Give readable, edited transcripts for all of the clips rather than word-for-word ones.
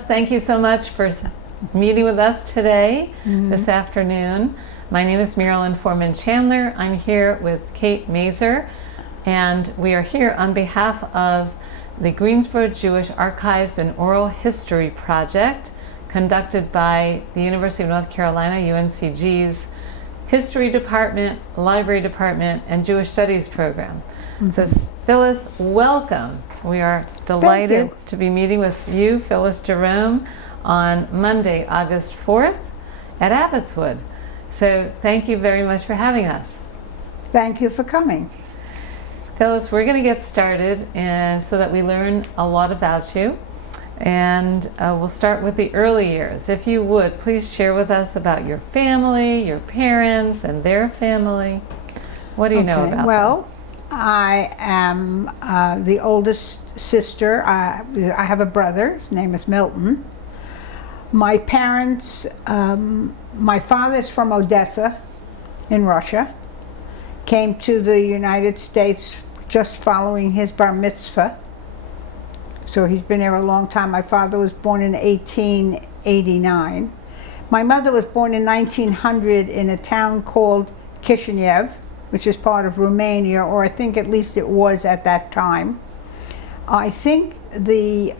Thank you so much for meeting with us today, this afternoon. My name is Marilyn Forman Chandler. I'm here with Kate Mazer, and we are here on behalf of the Greensboro Jewish Archives and Oral History Project, conducted by the University of North Carolina, UNCG's History Department, Library Department, and Jewish Studies program. So Phyllis, welcome. We are delighted to be meeting with you, Phyllis Jerome, on Monday, August 4th at Abbotswood. So thank you very much for having us. Thank you for coming. Phyllis, we're going to get started and so that we learn a lot about you. And we'll start with the early years. If you would, please share with us about your family, your parents, and their family. What do you know about them? I am the oldest sister. I have a brother. His name is Milton. My parents, my father's from Odessa in Russia, came to the United States just following his bar mitzvah. So he's been here a long time. My father was born in 1889. My mother was born in 1900 in a town called Kishinev, which is part of Romania, or I think at least it was at that time. I think the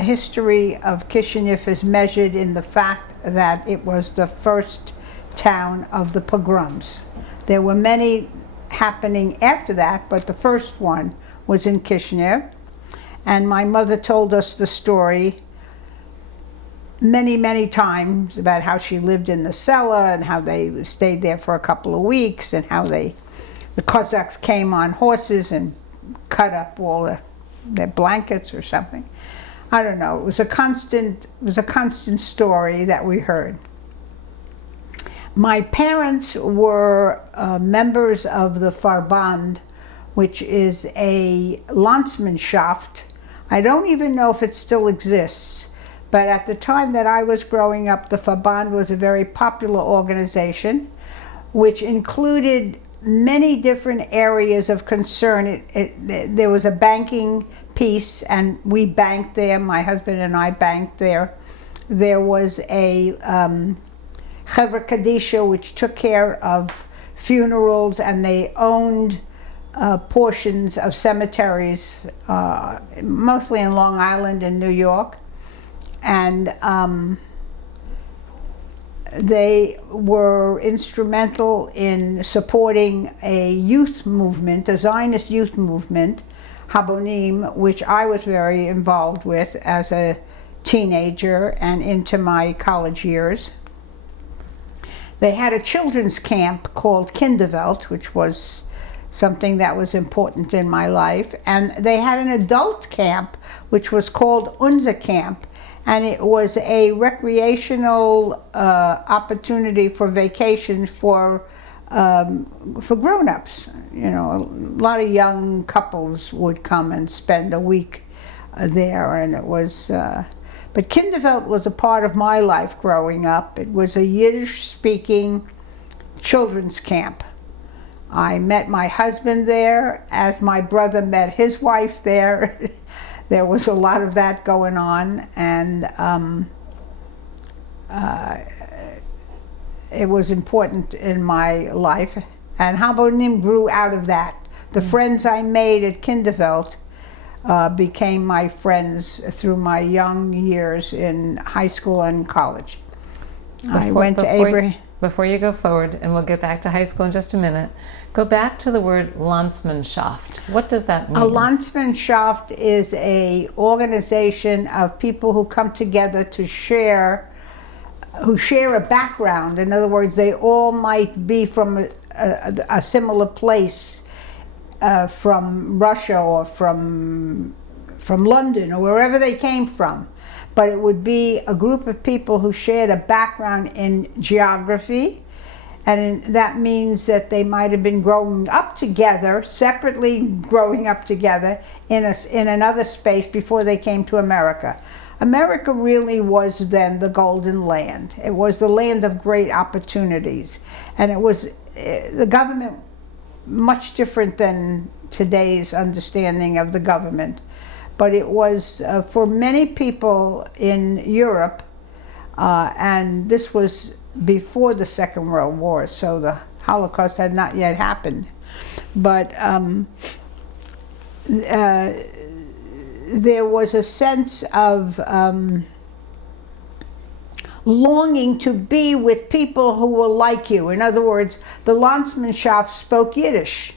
history of Kishinev is measured in the fact that it was the first town of the pogroms. There were many happening after that, but the first one was in Kishinev. And my mother told us the story many times about how she lived in the cellar and how they stayed there for a couple of weeks and how the Cossacks came on horses and cut up all their blankets or something. I don't know. It was a constant story that we heard. My parents were members of the Verband, which is a Landsmannschaft. I don't even know if it still exists. But at the time that I was growing up, the Verband was a very popular organization, which included many different areas of concern. There was a banking piece, and we banked there. My husband and I banked there. There was a Chevra Kadisha, which took care of funerals, and they owned portions of cemeteries, mostly in Long Island and New York. And they were instrumental in supporting a youth movement, a Zionist youth movement, Habonim, which I was very involved with as a teenager and into my college years. They had a children's camp called Kinderwelt, which was something that was important in my life. And they had an adult camp, which was called Unser Camp. And it was a recreational opportunity for vacation for grown-ups. You know, a lot of young couples would come and spend a week there, and it was. But Kinderwelt was a part of my life growing up. It was a Yiddish-speaking children's camp. I met my husband there, as my brother met his wife there. There was a lot of that going on, and it was important in my life. And Habonim grew out of that. The friends I made at Kinderwelt became my friends through my young years in high school and college. Before you go forward, and we'll get back to high school in just a minute, go back to the word Landsmannschaft. What does that mean? A Landsmannschaft is an organization of people who come together to share a background. In other words, they all might be from a similar place, from Russia or from London or wherever they came from. But it would be a group of people who shared a background in geography, and that means that they might have been growing up together, separately growing up together in another space before they came to America. America really was then the Golden Land. It was the land of great opportunities, and it was the government much different than today's understanding of the government. but it was for many people in Europe, and this was before the Second World War, so the Holocaust had not yet happened. But there was a sense of longing to be with people who were like you. In other words, the Landsmannschaft spoke Yiddish.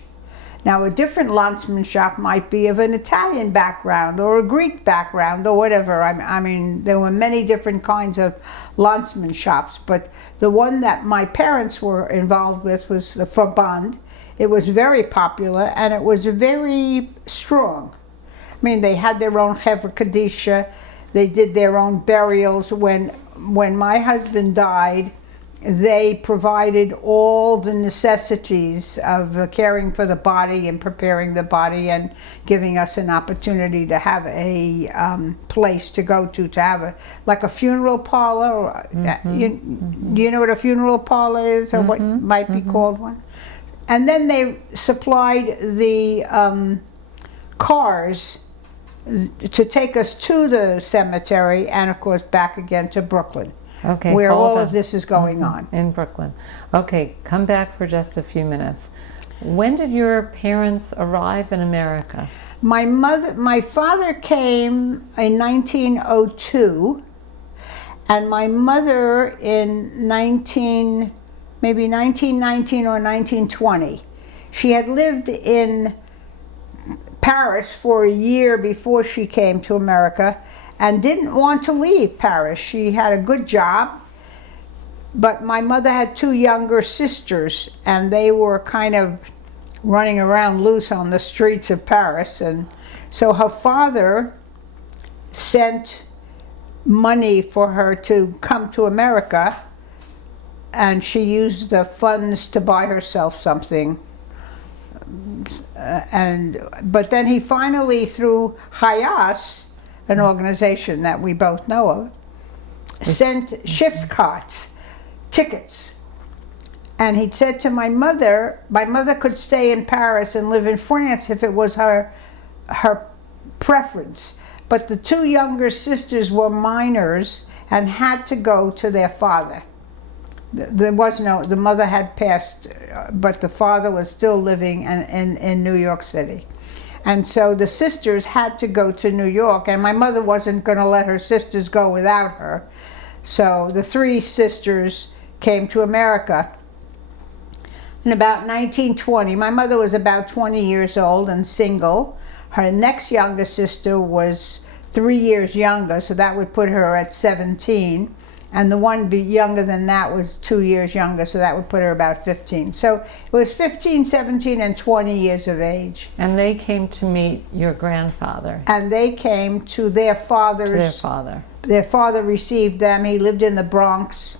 Now, a different Landsmannschaft might be of an Italian background or a Greek background or whatever. I mean, there were many different kinds of Landsmannschafts, but the one that my parents were involved with was the Verband. It was very popular and it was very strong. I mean, they had their own Chevra Kadisha, they did their own burials. When my husband died, they provided all the necessities of caring for the body and preparing the body and giving us an opportunity to have a place to go to have like a funeral parlor. Do you know what a funeral parlor is, or what might be called one? And then they supplied the cars to take us to the cemetery and, of course, back again to Brooklyn. Okay, where all of this is going on. In Brooklyn. Okay, come back for just a few minutes. When did your parents arrive in America? My father came in 1902, and my mother in maybe 1919 or 1920. She had lived in Paris for a year before she came to America, and didn't want to leave Paris. She had a good job, but my mother had two younger sisters, and they were kind of running around loose on the streets of Paris. And so her father sent money for her to come to America, and she used the funds to buy herself something. But then he finally, through Hayas, an organization that we both know of, sent Schiffskarts, tickets. And he said to my mother could stay in Paris and live in France if it was her preference. But the two younger sisters were minors and had to go to their father. The mother had passed, but the father was still living in New York City. And so the sisters had to go to New York, and my mother wasn't going to let her sisters go without her. So the three sisters came to America. In about 1920, my mother was about 20 years old and single. Her next youngest sister was 3 years younger, so that would put her at 17. And the one younger than that was 2 years younger, so that would put her about 15. So it was 15, 17, and 20 years of age. And they came to meet your grandfather. And they came to their father's... To their father. Their father received them. He lived in the Bronx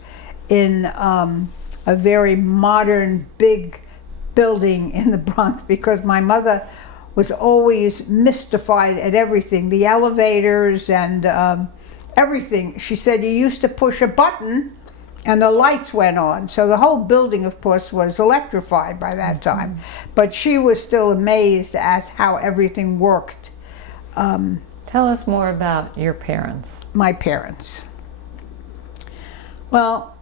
in a very modern, big building in the Bronx, because my mother was always mystified at everything. The elevators and... everything. She said you used to push a button and the lights went on. So the whole building, of course, was electrified by that time. But she was still amazed at how everything worked. Tell us more about your parents. My parents. Well,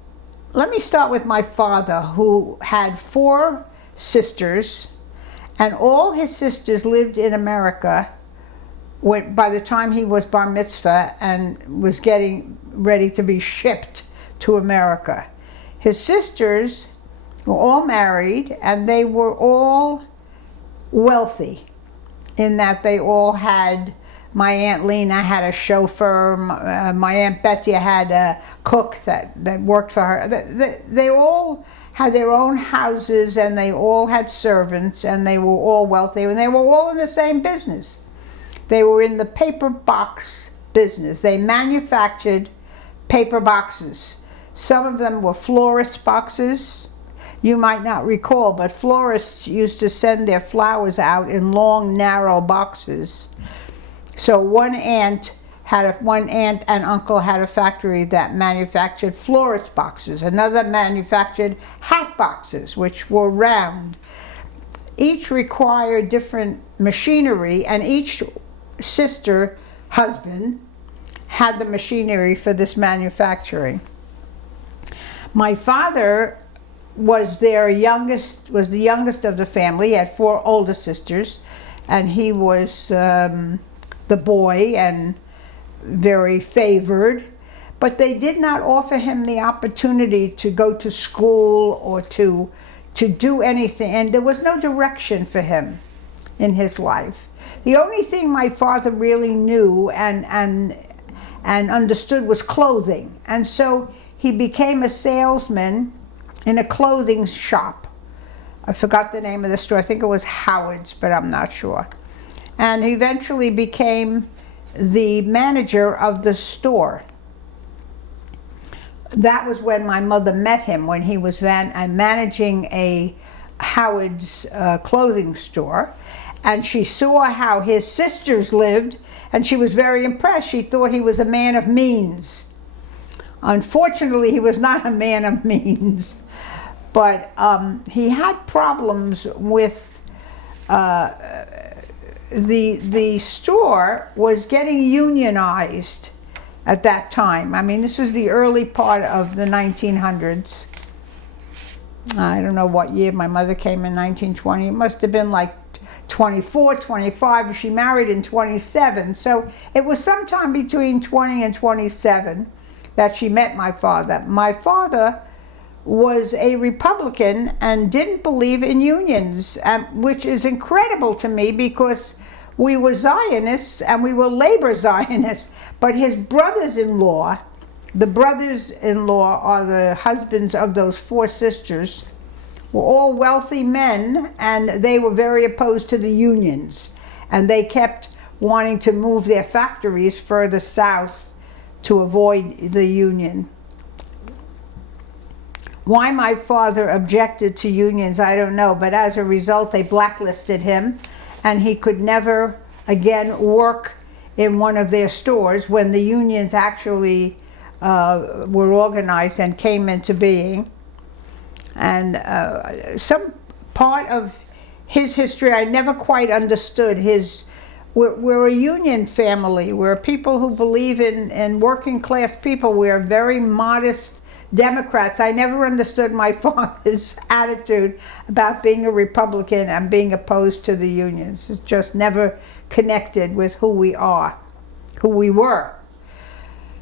let me start with my father, who had 4 sisters, and all his sisters lived in America by the time he was bar mitzvah and was getting ready to be shipped to America. His sisters were all married, and they were all wealthy in that they all had, my Aunt Lena had a chauffeur, my Aunt Betty had a cook that worked for her. They all had their own houses, and they all had servants, and they were all wealthy, and they were all in the same business. They were in the paper box business. They manufactured paper boxes. Some of them were florist boxes. You might not recall, but florists used to send their flowers out in long, narrow boxes. So one aunt and uncle had a factory that manufactured florist boxes. Another manufactured hat boxes, which were round. Each required different machinery, and each sister husband had the machinery for this manufacturing. My father was the youngest of the family. He had 4 older sisters, and he was the boy and very favored. But they did not offer him the opportunity to go to school or to do anything, and there was no direction for him in his life. The only thing my father really knew and understood was clothing, and so he became a salesman in a clothing shop. I forgot the name of the store. I think it was Howard's, but I'm not sure. And he eventually became the manager of the store. That was when my mother met him, when he was managing a Howard's clothing store. And she saw how his sisters lived, and she was very impressed. She thought he was a man of means. Unfortunately, he was not a man of means, but he had problems with the store was getting unionized at that time. I mean, this was the early part of the 1900s. I don't know what year my mother came in, 1920. It must have been like 24, 25. She married in 27. So it was sometime between 20 and 27 that she met my father. My father was a Republican and didn't believe in unions, which is incredible to me because we were Zionists and we were labor Zionists. But his brothers-in-law, the brothers-in-law are the husbands of those 4 sisters, were all wealthy men, and they were very opposed to the unions. And they kept wanting to move their factories further south to avoid the union. Why my father objected to unions, I don't know, but as a result, they blacklisted him, and he could never again work in one of their stores when the unions actually were organized and came into being. And some part of his history I never quite understood. We're a union family. We're people who believe in working class people. We're very modest Democrats. I never understood my father's attitude about being a Republican and being opposed to the unions. It's just never connected with who we are, who we were.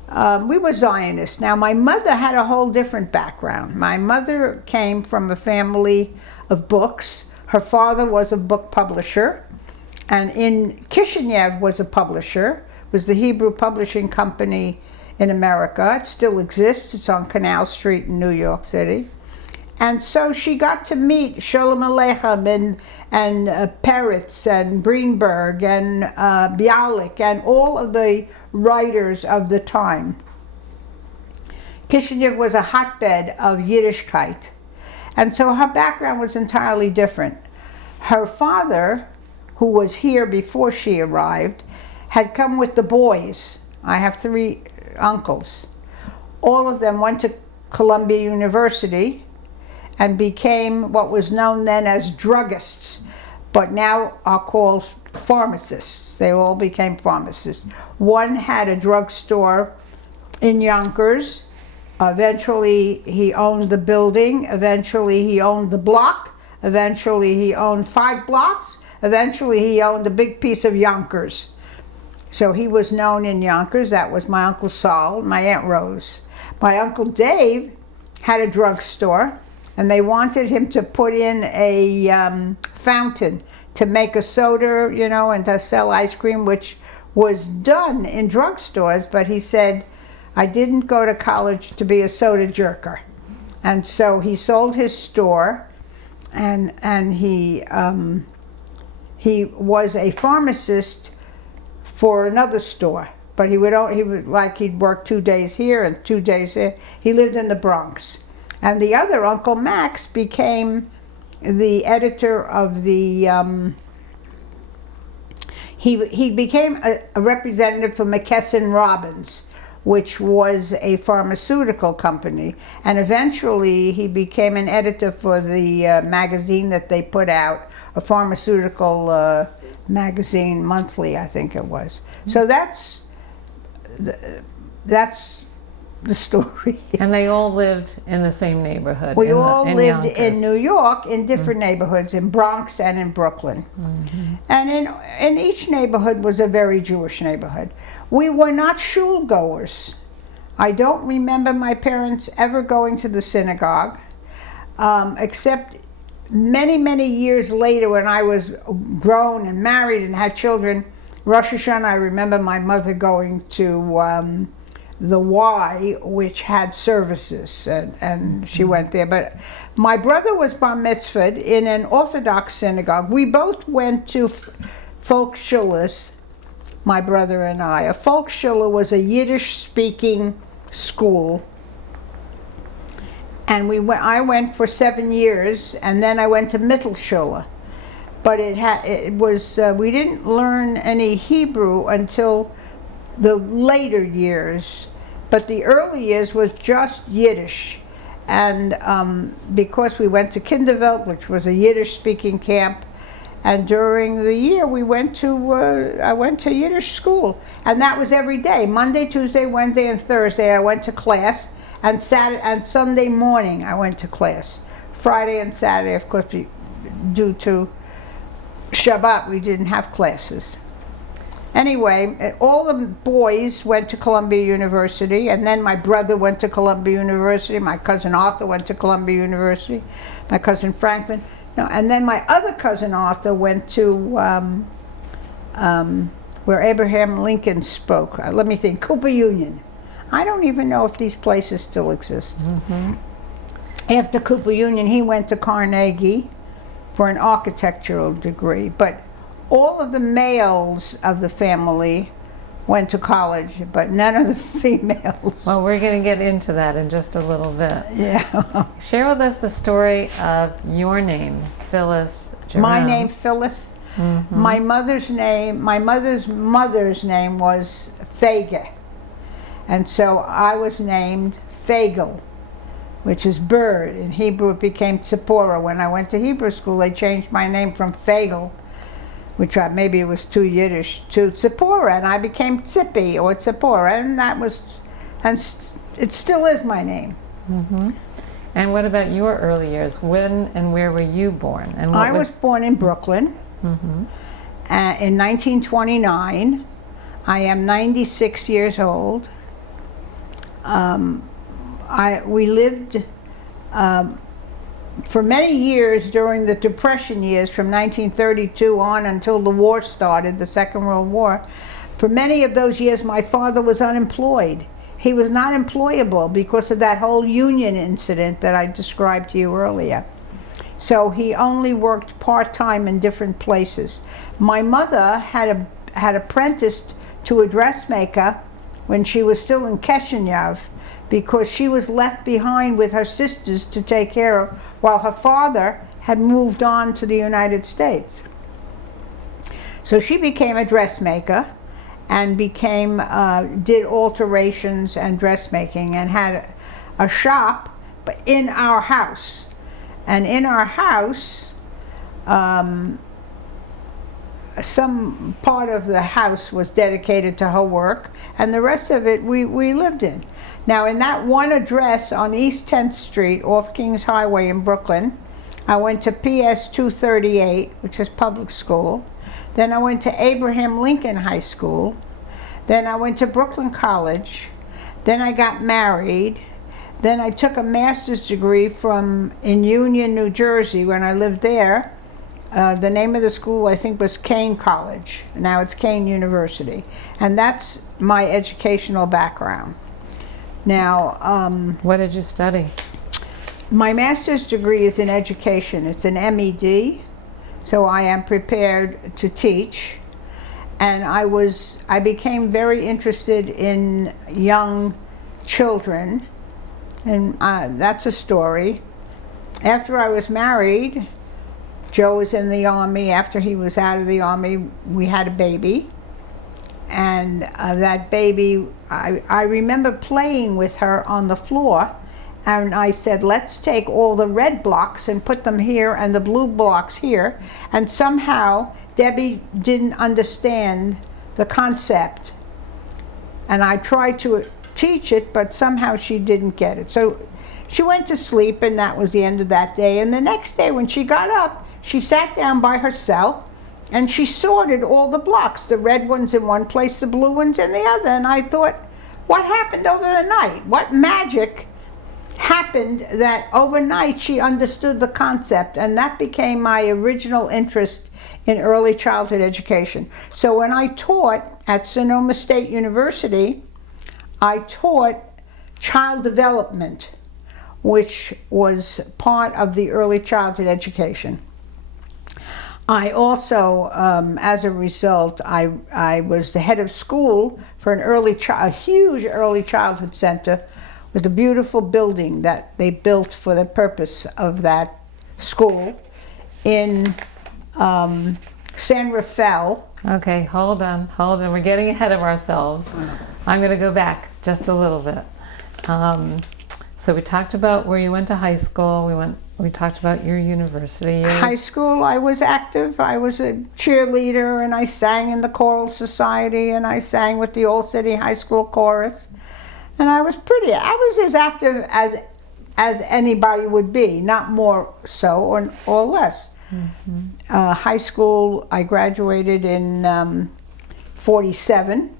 We were Zionists. Now, my mother had a whole different background. My mother came from a family of books. Her father was a book publisher, and in Kishinev was a publisher. It was the Hebrew Publishing Company in America. It still exists. It's on Canal Street in New York City. And so she got to meet Sholem Aleichem and Peretz and Greenberg and Bialik and all of the writers of the time. Kishinev was a hotbed of Yiddishkeit. And so her background was entirely different. Her father, who was here before she arrived, had come with the boys. I have 3 uncles. All of them went to Columbia University and became what was known then as druggists, but now are called pharmacists. They all became pharmacists. One had a drugstore in Yonkers. Eventually he owned the building. Eventually he owned the block. Eventually he owned 5 blocks. Eventually he owned a big piece of Yonkers. So he was known in Yonkers. That was my Uncle Saul, my Aunt Rose. My Uncle Dave had a drugstore, and they wanted him to put in a fountain to make a soda, you know, and to sell ice cream, which was done in drugstores, but he said, I didn't go to college to be a soda jerker. And so he sold his store, and he was a pharmacist for another store, but he'd work 2 days here and 2 days there. He lived in the Bronx. And the other, Uncle Max, became the editor of the, he became a representative for McKesson Robbins, which was a pharmaceutical company. And eventually he became an editor for the magazine that they put out a pharmaceutical magazine, monthly, I think it was. So that's the story. And they all lived in the same neighborhood. We all lived Yonkers. in New York in different neighborhoods, in Bronx and in Brooklyn. And in each neighborhood was a very Jewish neighborhood. We were not shul goers. I don't remember my parents ever going to the synagogue, except many, many years later when I was grown and married and had children. Rosh Hashanah, I remember my mother going to the Y, which had services, and she went there. But my brother was bar mitzvahed in an Orthodox synagogue. We both went to Volksschules, my brother and I. A Volksschule was a Yiddish-speaking school, and I went for 7 years, and then I went to Mittelschule. But we didn't learn any Hebrew until the later years, but the early years was just Yiddish. And because we went to Kinderwelt, which was a Yiddish-speaking camp, and during the year I went to Yiddish school, and that was every day. Monday, Tuesday, Wednesday, and Thursday I went to class, and Saturday and Sunday morning I went to class. Friday and Saturday, of course, due to Shabbat, we didn't have classes. Anyway, all the boys went to Columbia University, and then my brother went to Columbia University, my cousin Arthur went to Columbia University, my cousin Franklin. No, and then my other cousin Arthur went to where Abraham Lincoln spoke. Let me think, Cooper Union. I don't even know if these places still exist. After Cooper Union, he went to Carnegie for an architectural degree. But all of the males of the family went to college, but none of the females. Well, we're going to get into that in just a little bit. Yeah. Share with us the story of your name, Phyllis Jerome. My name, Phyllis. My mother's mother's name was Fege. And so I was named Fagel, which is bird. In Hebrew it became Tzipporah. When I went to Hebrew school, they changed my name from Fagel, which maybe it was too Yiddish, to Tzipporah, and I became Tzippy or Tzipporah, and it still is my name. And what about your early years? When and where were you born? And I was born in Brooklyn in 1929. I am 96 years old. We lived for many years during the Depression years, from 1932 on until the war started, the Second World War. For many of those years, my father was unemployed. He was not employable because of that whole union incident that I described to you earlier. So he only worked part-time in different places. My mother had apprenticed to a dressmaker when she was still in Kishinev, because she was left behind with her sisters to take care of, while her father had moved on to the United States. So she became a dressmaker and did alterations and dressmaking, and had a shop in our house. And in our house, some part of the house was dedicated to her work, and the rest of it we lived in. Now, in that one address on East 10th Street off Kings Highway in Brooklyn, I went to PS 238, which is public school. Then I went to Abraham Lincoln High School. Then I went to Brooklyn College. Then I got married. Then I took a master's degree in Union, New Jersey, when I lived there. The name of the school, I think, was Kane College. Now it's Kane University. And that's my educational background. Now, what did you study? My master's degree is in education. It's an MED, so I am prepared to teach. And I became very interested in young children, and that's a story. After I was married, Joe was in the Army. After he was out of the Army, we had a baby. And that baby, I remember playing with her on the floor, and I said, let's take all the red blocks and put them here and the blue blocks here. And somehow Debbie didn't understand the concept. And I tried to teach it, but somehow she didn't get it. So she went to sleep, and that was the end of that day. And the next day when she got up, she sat down by herself and she sorted all the blocks, the red ones in one place, the blue ones in the other. And I thought, what happened over the night? What magic happened that overnight she understood the concept? And that became my original interest in early childhood education. So when I taught at Sonoma State University, I taught child development, which was part of the early childhood education. I also, as a result, I was the head of school for a huge early childhood center with a beautiful building that they built for the purpose of that school in San Rafael. Okay, hold on. We're getting ahead of ourselves. I'm going to go back just a little bit. So we talked about where you went to high school. We talked about your university years. High school, I was active. I was a cheerleader, and I sang in the choral society, and I sang with the All City High School chorus. And I was as active as anybody would be, not more so or less. Mm-hmm. High school, I graduated in 1947.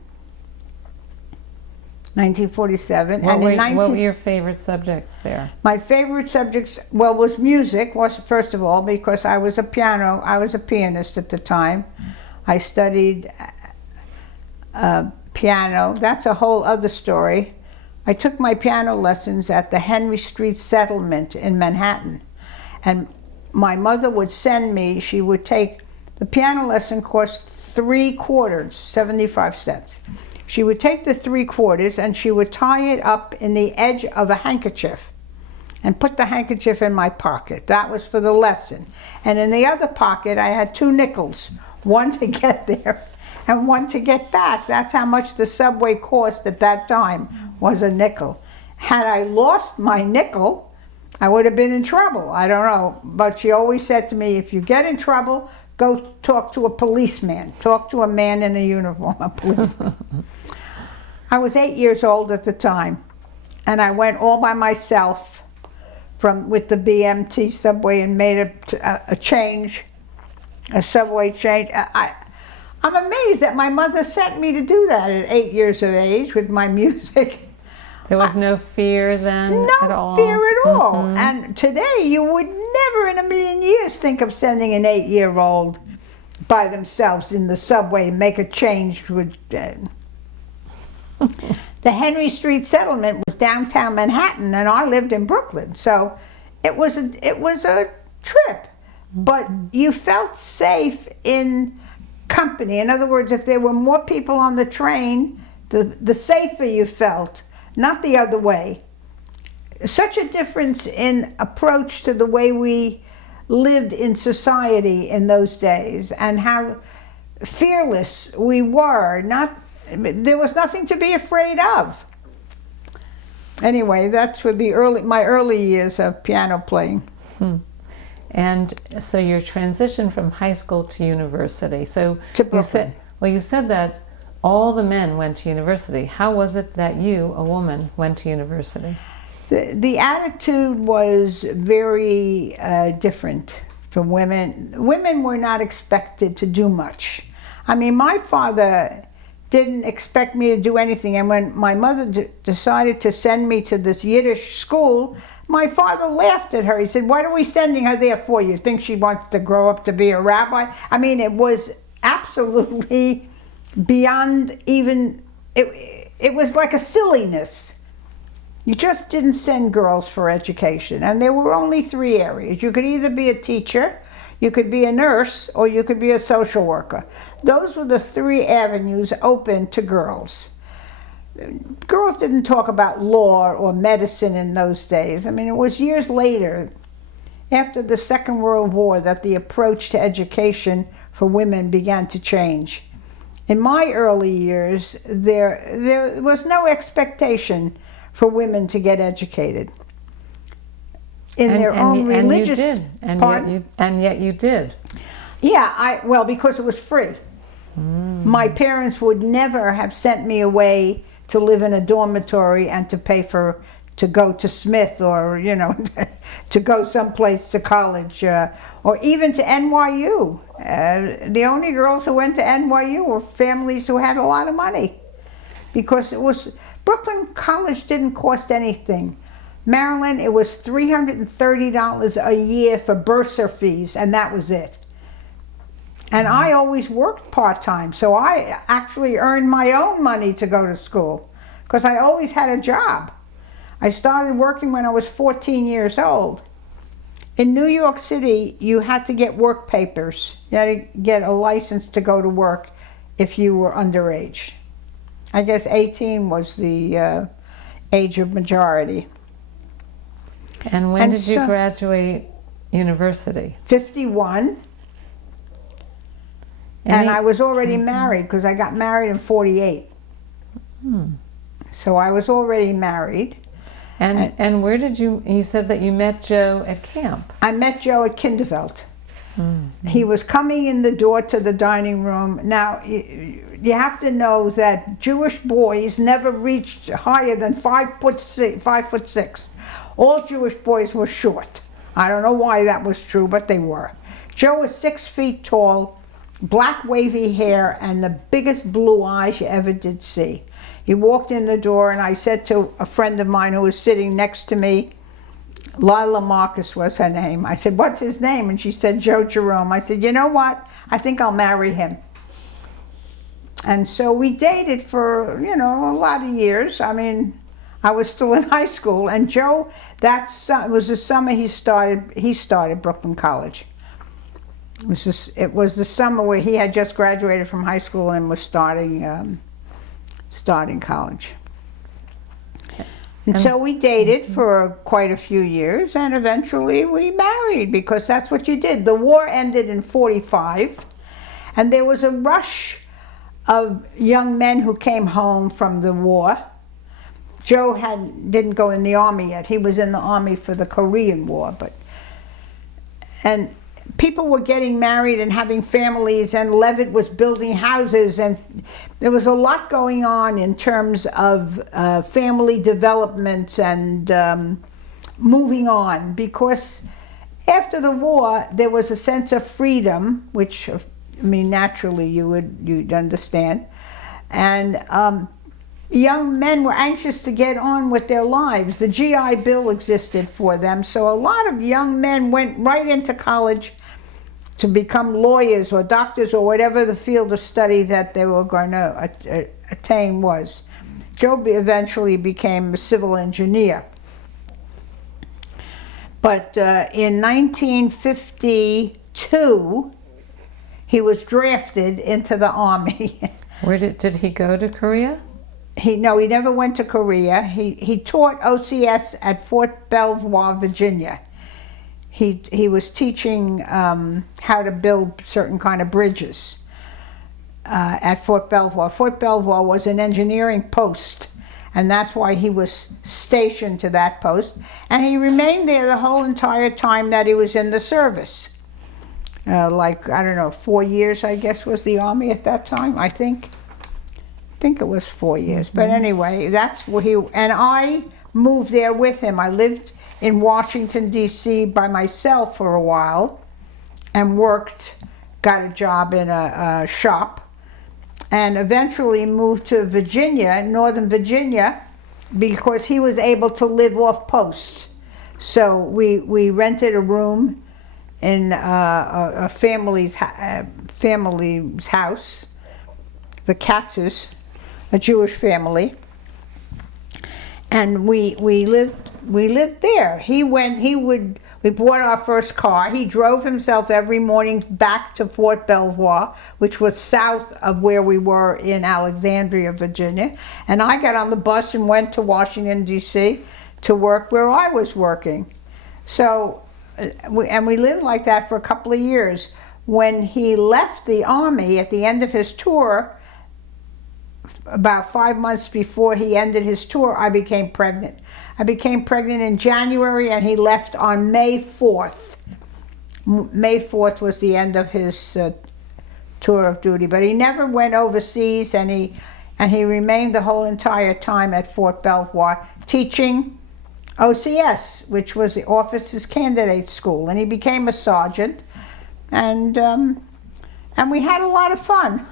What were your favorite subjects there? My favorite subjects, was music, first of all, because I was a pianist at the time. I studied piano. That's a whole other story. I took my piano lessons at the Henry Street Settlement in Manhattan. And my mother would send me, she would take, the piano lesson cost 3/4, 75 cents. She would take the 3/4 and she would tie it up in the edge of a handkerchief and put the handkerchief in my pocket. That was for the lesson. And in the other pocket, I had 2 nickels, one to get there and one to get back. That's how much the subway cost at that time, was a nickel. Had I lost my nickel, I would have been in trouble. I don't know. But she always said to me, if you get in trouble, go talk to a policeman. Talk to a man in a uniform, a policeman. I was 8 years old at the time, and I went all by myself with the BMT subway and made a change, a subway change. I'm amazed that my mother sent me to do that at 8 years of age with my music. There was no fear then at all? No fear at all. Mm-hmm. And today you would never in a million years think of sending an 8-year-old by themselves in the subway and make a change. The Henry Street Settlement was downtown Manhattan, and I lived in Brooklyn. So it was a trip. But you felt safe in company. In other words, if there were more people on the train, the safer you felt. Not the other way. Such a difference in approach to the way we lived in society in those days, and how fearless we were. There was nothing to be afraid of. Anyway, that's for my early years of piano playing. And so your transition from high school to university. So to Brooklyn. You said that all the men went to university. How was it that you, a woman, went to university? The attitude was very different from women. Women were not expected to do much. I mean, my father didn't expect me to do anything, and when my mother decided to send me to this Yiddish school, my father laughed at her. He said, "What are we sending her there for? You think she wants to grow up to be a rabbi?" I mean, it was absolutely beyond even, it was like a silliness. You just didn't send girls for education. And there were only 3 areas. You could either be a teacher, you could be a nurse, or you could be a social worker. Those were the 3 avenues open to girls. Girls didn't talk about law or medicine in those days. I mean, it was years later, after the Second World War, that the approach to education for women began to change. In my early years, there was no expectation for women to get educated. in their own religious. And you did. And yet you did. Yeah, well, because it was free. My parents would never have sent me away to live in a dormitory and to pay to go to Smith or, to go someplace to college or even to NYU. The only girls who went to NYU were families who had a lot of money, because Brooklyn College didn't cost anything. Marilyn, it was $330 a year for bursar fees, and that was it. And I always worked part-time, so I actually earned my own money to go to school, because I always had a job. I started working when I was 14 years old. In New York City, you had to get work papers. You had to get a license to go to work if you were underage. I guess 18 was the age of majority. And when did you graduate university? 51. And I was already married, because I got married in 48. So I was already married. And where did you said that you met Joe at camp? I met Joe at Kinderveld. He was coming in the door to the dining room. Now, you have to know that Jewish boys never reached higher than 5'6". All Jewish boys were short. I don't know why that was true, but they were. Joe was 6 feet tall, black wavy hair, and the biggest blue eyes you ever did see. He walked in the door, and I said to a friend of mine who was sitting next to me, Lila Marcus was her name. I said, "What's his name?" And she said, "Joe Jerome." I said, "You know what? I think I'll marry him." And so we dated for, a lot of years. I mean, I was still in high school, and Joe, it was the summer he started Brooklyn College. It was the summer where he had just graduated from high school and was starting college. And so we dated for quite a few years, and eventually we married, because that's what you did. The war ended in 45, and there was a rush of young men who came home from the war. Joe didn't go in the army yet. He was in the army for the Korean War, and people were getting married and having families, and Levitt was building houses, and there was a lot going on in terms of family development and moving on, because after the war there was a sense of freedom, which, naturally you'd understand, and young men were anxious to get on with their lives. The GI Bill existed for them, so a lot of young men went right into college to become lawyers or doctors or whatever the field of study that they were going to attain was. Joe eventually became a civil engineer. But in 1952, he was drafted into the Army. Did he go to Korea? He never went to Korea. He taught OCS at Fort Belvoir, Virginia. He was teaching how to build certain kind of bridges at Fort Belvoir. Fort Belvoir was an engineering post, and that's why he was stationed to that post. And he remained there the whole entire time that he was in the service. 4 years, I guess, was the Army at that time, I think. I think it was 4 years. But anyway, that's where and I moved there with him. I lived in Washington, D.C. by myself for a while and got a job in a shop, and eventually moved to Virginia, Northern Virginia, because he was able to live off post. So we rented a room in a family's house, the Katz's, a Jewish family, and we lived there. We bought our first car. He drove himself every morning back to Fort Belvoir, which was south of where we were in Alexandria, Virginia, and I got on the bus and went to Washington, D.C. to work where I was working. So, we lived like that for a couple of years. When he left the Army at the end of his tour, about 5 months before he ended his tour, I became pregnant. I became pregnant in January, and he left on May 4th. May 4th was the end of his tour of duty, but he never went overseas, and he remained the whole entire time at Fort Belvoir teaching OCS, which was the Officers Candidate School, and he became a sergeant, and we had a lot of fun.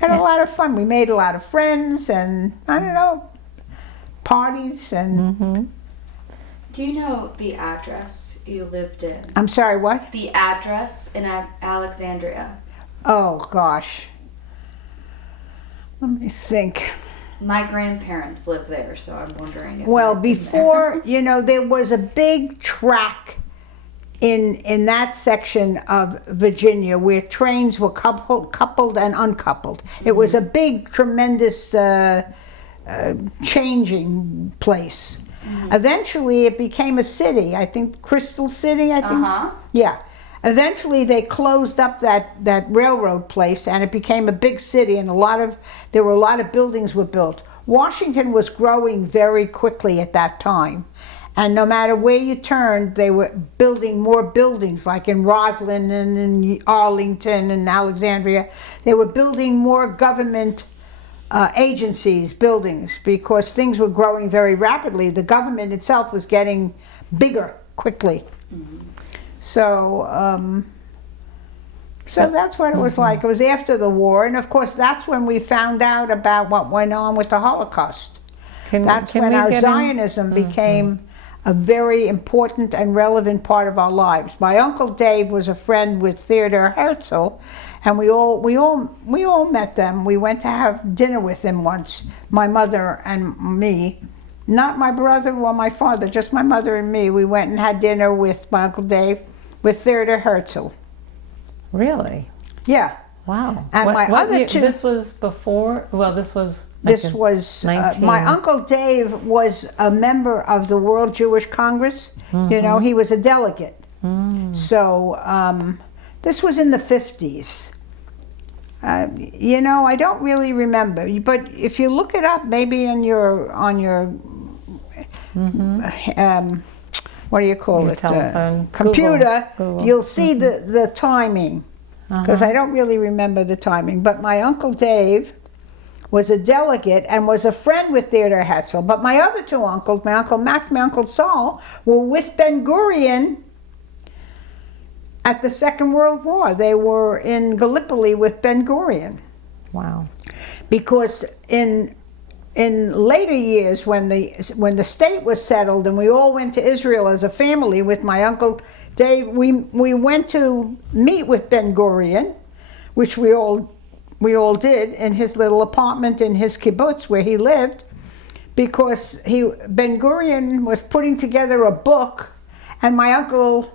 Had a lot of fun. We made a lot of friends, and I don't know, parties and. Do you know the address you lived in? I'm sorry, what? The address in Alexandria. Oh gosh. Let me think. My grandparents live there, so I'm wondering if Well, I've been before, there was a big track in that section of Virginia where trains were coupled and uncoupled. It was a big, tremendous changing place. Eventually, it became a city. I think Crystal City. I think. Yeah. Eventually, they closed up that railroad place, and it became a big city. And there were a lot of buildings were built. Washington was growing very quickly at that time, and no matter where you turned, they were building more buildings. Like in Roslyn and in Arlington and Alexandria, they were building more government agencies, buildings, because things were growing very rapidly. The government itself was getting bigger quickly. So that's what it was like. It was after the war, and of course that's when we found out about what went on with the Holocaust. That's when our Zionism became a very important and relevant part of our lives. My Uncle Dave was a friend with Theodore Herzl, and we all met them. We went to have dinner with him once, my mother and me. Not my brother or my father, just my mother and me. We went and had dinner with my Uncle Dave, with Theodore Herzl. Really? Yeah. Wow. And my other two. This was before. Well, this was. This was my Uncle Dave was a member of the World Jewish Congress. He was a delegate. So this was in the 50s. I don't really remember, but if you look it up, maybe on your what do you call it? Telephone. Computer. Google. You'll see the timing, because I don't really remember the timing. But my Uncle Dave was a delegate and was a friend with Theodore Herzl. But my other two uncles, my Uncle Max, my Uncle Saul, were with Ben-Gurion at the Second World War. They were in Gallipoli with Ben-Gurion. Wow. Because in later years, when the state was settled and we all went to Israel as a family with my Uncle Dave, we went to meet with Ben-Gurion, which we all did in his little apartment in his kibbutz where he lived, because Ben-Gurion was putting together a book, and my Uncle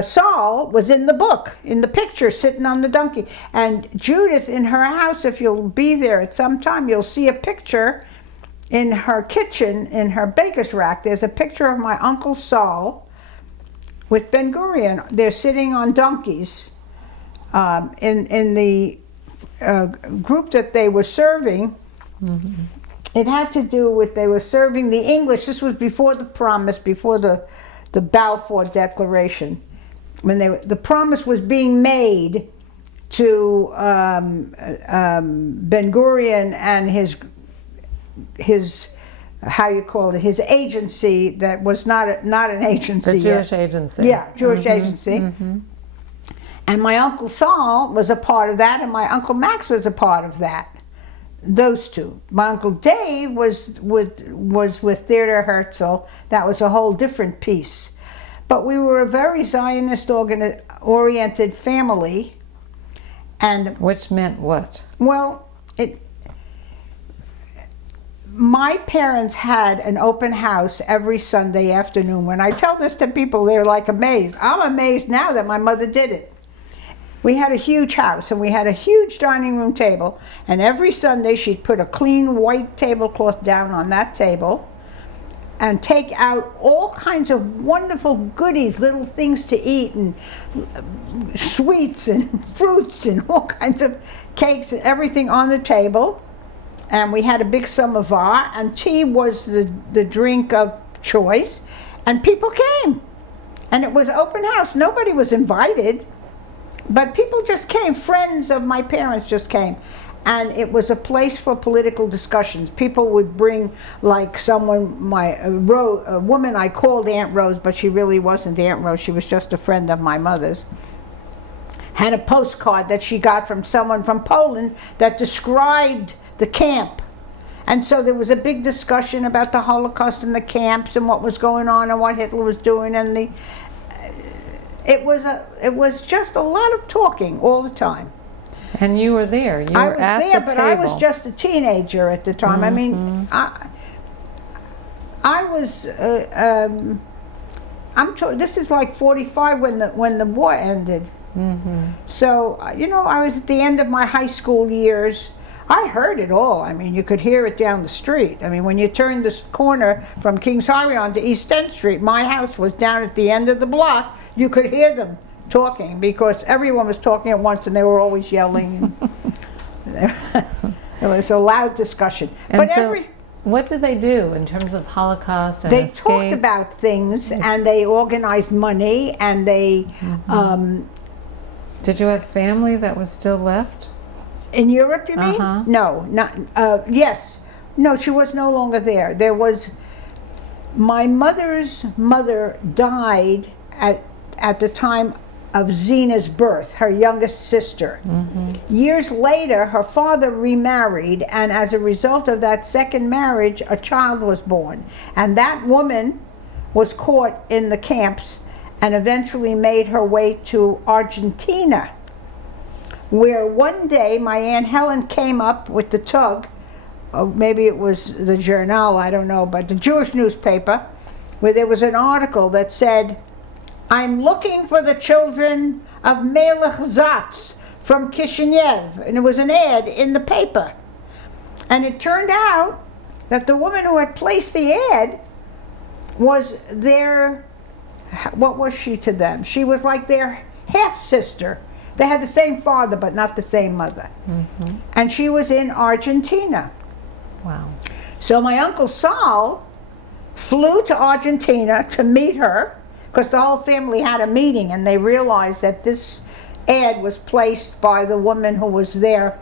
Saul was in the book, in the picture, sitting on the donkey. And Judith, in her house, if you'll be there at some time, you'll see a picture in her kitchen, in her baker's rack. There's a picture of my Uncle Saul with Ben-Gurion. They're sitting on donkeys in the group that they were serving. It had to do with, they were serving the English. This was before the promise, before the Balfour Declaration. When the promise was being made to Ben-Gurion and his how you call it, his agency that was not an agency. The Jewish agency. Yeah, Jewish agency. And my Uncle Saul was a part of that, and my Uncle Max was a part of that. Those two. My Uncle Dave was with Theodore Herzl. That was a whole different piece. But we were a very Zionist-oriented family. And which meant what? Well, my parents had an open house every Sunday afternoon. When I tell this to people, they're like amazed. I'm amazed now that my mother did it. We had a huge house, and we had a huge dining room table, and every Sunday she'd put a clean white tablecloth down on that table and take out all kinds of wonderful goodies, little things to eat, and sweets and fruits and all kinds of cakes and everything on the table. and we had a big samovar, and tea was the drink of choice, and people came. And it was open house. Nobody was invited, but people just came. Friends of my parents just came. And it was a place for political discussions. People would bring, like someone, a woman I called Aunt Rose, but she really wasn't Aunt Rose. She was just a friend of my mother's. Had a postcard that she got from someone from Poland that described the camp. And so there was a big discussion about the Holocaust and the camps and what was going on and what Hitler was doing, and it was just a lot of talking all the time. And you were there. You I were was at there, the but table. I was just a teenager at the time. I mean, I was. This is like 45 when the war ended. So I was at the end of my high school years. I heard it all. I mean, you could hear it down the street. I mean, when you turned this corner from Kings Highway onto East 10th Street, my house was down at the end of the block. You could hear them talking because everyone was talking at once and they were always yelling. It was a loud discussion. And but so what did they do in terms of Holocaust and they escape? talked about things, and they organized money, and they Did you have family that was still left? in Europe, you mean? No, not yes. No, she was no longer there. There was my mother's mother died at the time of Zena's birth, her youngest sister. Years later, her father remarried, and as a result of that second marriage, a child was born. And that woman was caught in the camps and eventually made her way to Argentina, where one day my Aunt Helen came up with the tug, or maybe it was the Journal, I don't know, but the Jewish newspaper, where there was an article that said, "I'm looking for the children of Melech Zatz from Kishinev." And it was an ad in the paper. And it turned out that the woman who had placed the ad was their, what was she to them? She was like their half-sister. They had the same father, but not the same mother. And she was in Argentina. Wow. So my Uncle Saul flew to Argentina to meet her, because the whole family had a meeting, and they realized that this ad was placed by the woman who was their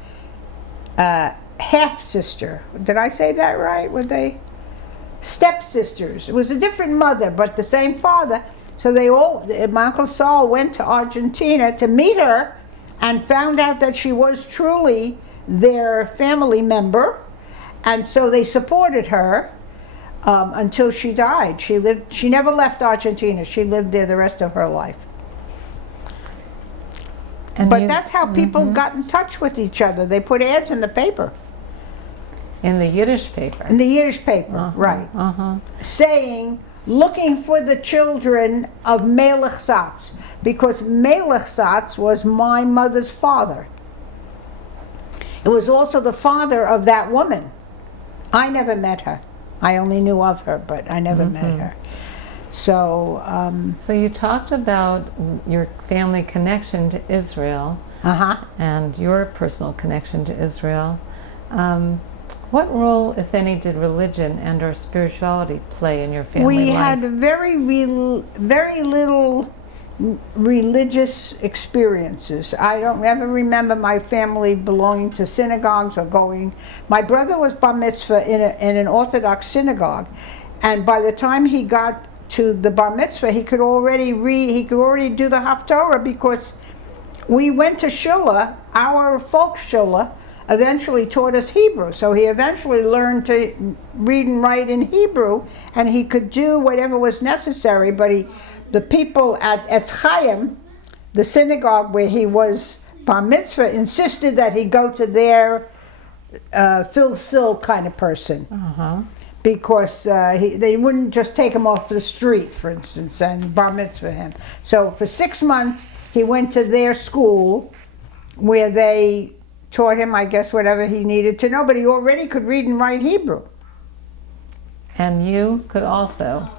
half-sister. Did I say that right? Were they stepsisters? It was a different mother, but the same father. So my Uncle Saul went to Argentina to meet her and found out that she was truly their family member. And so they supported her until she died. She never left Argentina. She lived there the rest of her life. But that's how people got in touch with each other. They put ads in the paper. In the Yiddish paper. In the Yiddish paper, right. Saying, looking for the children of Melech Zatz, because Melech Zatz was my mother's father. It was also the father of that woman. I never met her. I only knew of her, but I never met her. So so you talked about your family connection to Israel and your personal connection to Israel. What role, if any, did religion and or spirituality play in your family life? We had very little religious experiences. I don't ever remember my family belonging to synagogues or going. My brother was bar mitzvah in an Orthodox synagogue, and by the time he got to the bar mitzvah, he could already do the Haftorah, because we went to Shula. Our folk Shula eventually taught us Hebrew, so he eventually learned to read and write in Hebrew, and he could do whatever was necessary. But the people at Etz Chaim, the synagogue where he was bar mitzvah, insisted that he go to their Phil Sil kind of person, because they wouldn't just take him off the street, for instance, and bar mitzvah him. So for 6 months, he went to their school, where they taught him, I guess, whatever he needed to know, but he already could read and write Hebrew. And you could also?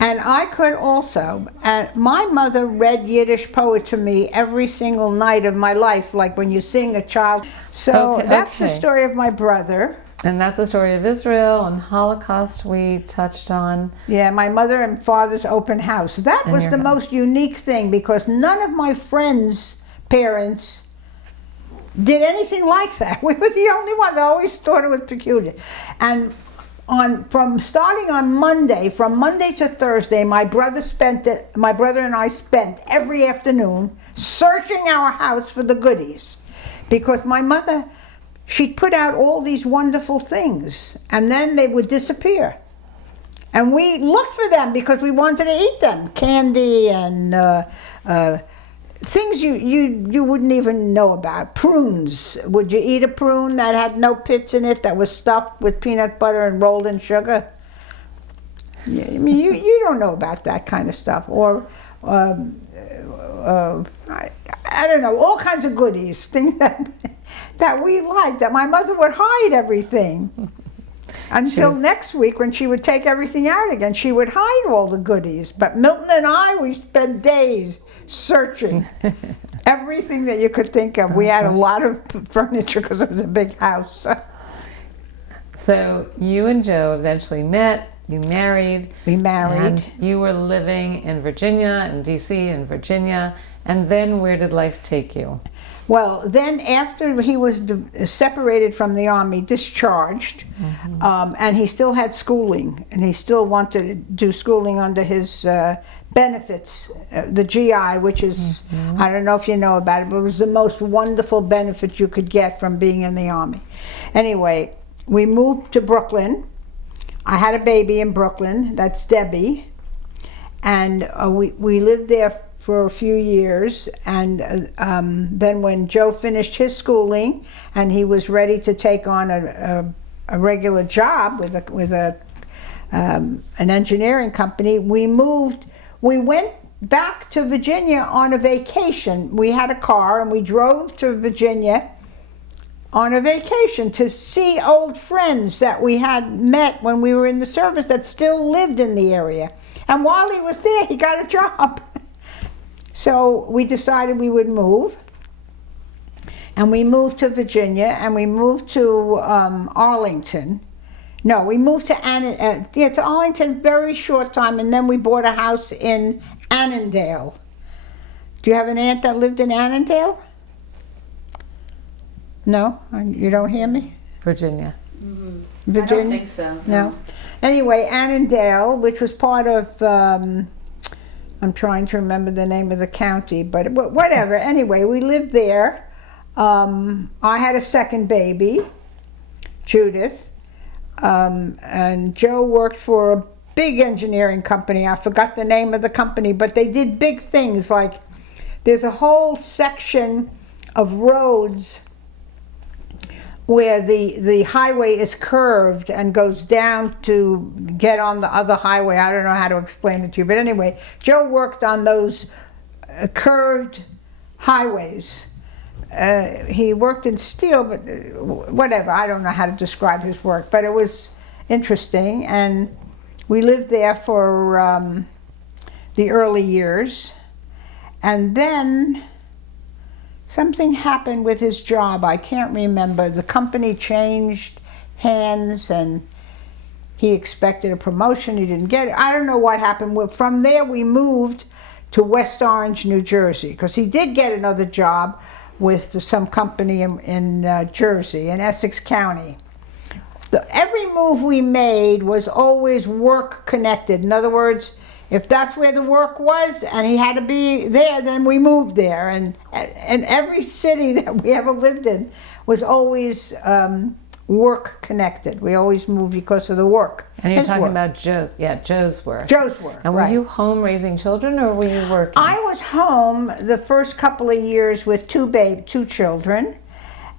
And I could also. And my mother read Yiddish poetry to me every single night of my life, like when you sing a child. So that's the story of my brother. And that's the story of Israel and Holocaust we touched on. Yeah, my mother and father's open house. That was the most unique thing, because none of my friends' parents did anything like that. We were the only ones. I always thought it was peculiar. And from starting on Monday, from Monday to Thursday, my brother and I spent every afternoon searching our house for the goodies, because my mother, she'd put out all these wonderful things, and then they would disappear. And we looked for them because we wanted to eat them. Candy and things you wouldn't even know about. Prunes. Would you eat a prune that had no pits in it, that was stuffed with peanut butter and rolled in sugar? Yeah, I mean, you don't know about that kind of stuff. Or I don't know, all kinds of goodies, things that we liked, that my mother would hide everything. Until next week, when she would take everything out again, she would hide all the goodies. But Milton and I, we spent days searching everything that you could think of. We had a lot of furniture because it was a big house. So you and Joe eventually met, you married. We married. And you were living in Virginia, in DC, and Virginia. And then where did life take you? Well, then after he was separated from the Army, discharged, and he still had schooling, and he still wanted to do schooling under his benefits, the GI, which is, I don't know if you know about it, but it was the most wonderful benefit you could get from being in the Army. Anyway, we moved to Brooklyn. I had a baby in Brooklyn, that's Debbie, and we lived there for a few years, and then when Joe finished his schooling and he was ready to take on a regular job with an engineering company, we went back to Virginia on a vacation. We had a car and we drove to Virginia on a vacation to see old friends that we had met when we were in the service that still lived in the area. And while he was there, he got a job. So we decided we would move, and we moved to Virginia, and we moved to Arlington. No, we moved to Arlington very short time, and then we bought a house in Annandale. Do you have an aunt that lived in Annandale? No? You don't hear me? Virginia. Virginia? I don't think so. No. Anyway, Annandale, which was part of... I'm trying to remember the name of the county, but whatever. Anyway, we lived there. I had a second baby, Judith, and Joe worked for a big engineering company. I forgot the name of the company, but they did big things, like there's a whole section of roads where the highway is curved and goes down to get on the other highway. I don't know how to explain it to you, but anyway, Joe worked on those curved highways. He worked in steel, but whatever, I don't know how to describe his work, but it was interesting, and we lived there for the early years, and then something happened with his job. I can't remember. The company changed hands and he expected a promotion. He didn't get it. I don't know what happened. From there, we moved to West Orange, New Jersey, because he did get another job with some company in Jersey, in Essex County. Every move we made was always work connected. In other words, if that's where the work was and he had to be there, then we moved there. And every city that we ever lived in was always work connected. We always moved because of the work. And you're talking about Joe's work. Joe's work, And were you home raising children, or were you working? I was home the first couple of years with two children.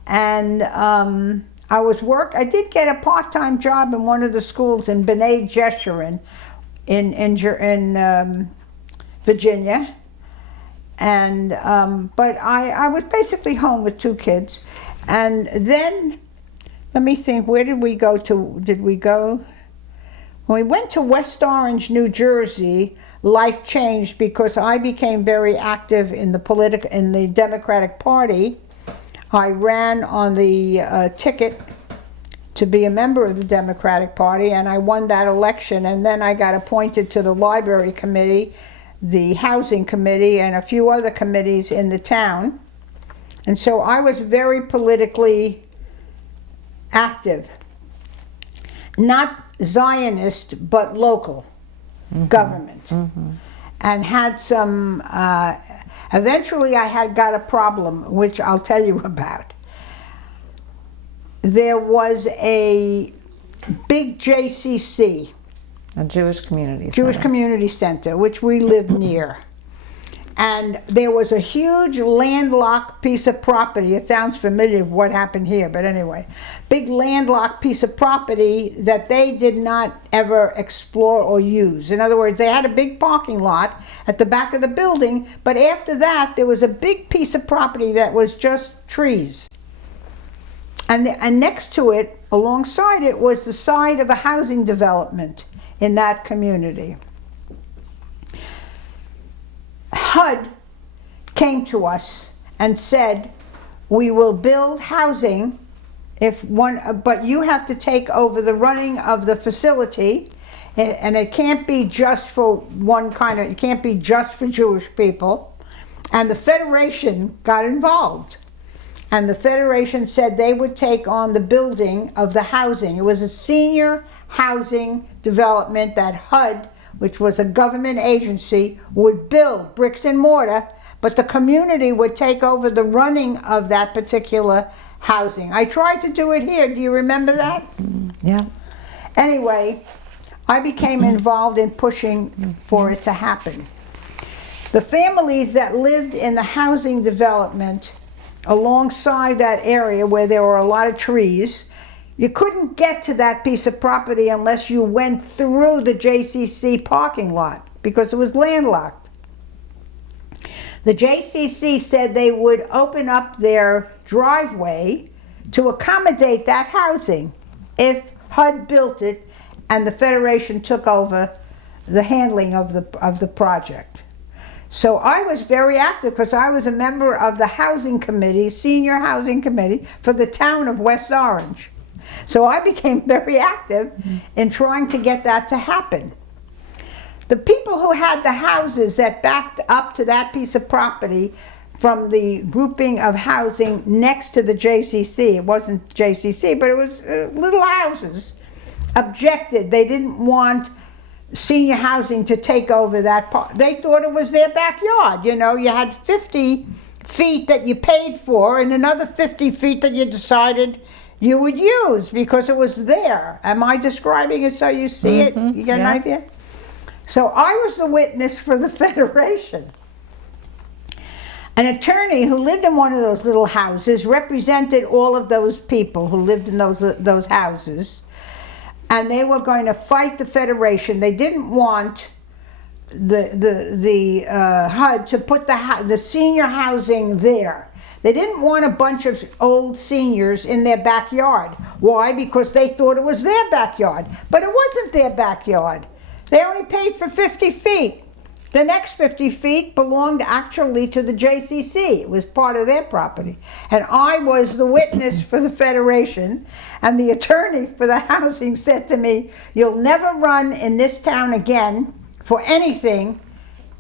And I did get a part-time job in one of the schools in B'nai Jeshurun, in Virginia, and but I was basically home with two kids, and then let me think. Where did we go to? When we went to West Orange, New Jersey, life changed because I became very active in the Democratic Party. I ran on the ticket to be a member of the Democratic Party, and I won that election, and then I got appointed to the Library Committee, the Housing Committee, and a few other committees in the town. And so I was very politically active. Not Zionist, but local government. And had some, eventually I got a problem, which I'll tell you about. There was a big JCC, A Jewish community Jewish center. Community Center, which we lived near. And there was a huge landlocked piece of property. It sounds familiar what happened here, but anyway. Big landlocked piece of property that they did not ever explore or use. In other words, they had a big parking lot at the back of the building, but after that there was a big piece of property that was just trees. And next to it, alongside it, was the site of a housing development in that community. HUD came to us and said, we will build housing but you have to take over the running of the facility, and it can't be just for it can't be just for Jewish people. And the Federation got involved. And the Federation said they would take on the building of the housing. It was a senior housing development that HUD, which was a government agency, would build bricks and mortar, but the community would take over the running of that particular housing. I tried to do it here. Do you remember that? Yeah. Anyway, I became involved in pushing for it to happen. The families that lived in the housing development alongside that area where there were a lot of trees, you couldn't get to that piece of property unless you went through the JCC parking lot because it was landlocked. The JCC said they would open up their driveway to accommodate that housing if HUD built it and the Federation took over the handling of the project. So I was very active because I was a member of the housing committee, senior housing committee for the town of West Orange. So I became very active in trying to get that to happen. The people who had the houses that backed up to that piece of property from the grouping of housing next to the JCC, it wasn't JCC, but it was little houses, objected. They didn't want senior housing to take over that part. They thought it was their backyard. You know, you had 50 feet that you paid for and another 50 feet that you decided you would use because it was there. Am I describing it so you see it? You get an idea? So I was the witness for the Federation. An attorney who lived in one of those little houses represented all of those people who lived in those houses, and they were going to fight the Federation. They didn't want the HUD to put the senior housing there. They didn't want a bunch of old seniors in their backyard. Why? Because they thought it was their backyard. But it wasn't their backyard. They only paid for 50 feet. The next 50 feet belonged actually to the JCC. It was part of their property. And I was the witness for the Federation, and the attorney for the housing said to me, "You'll never run in this town again for anything,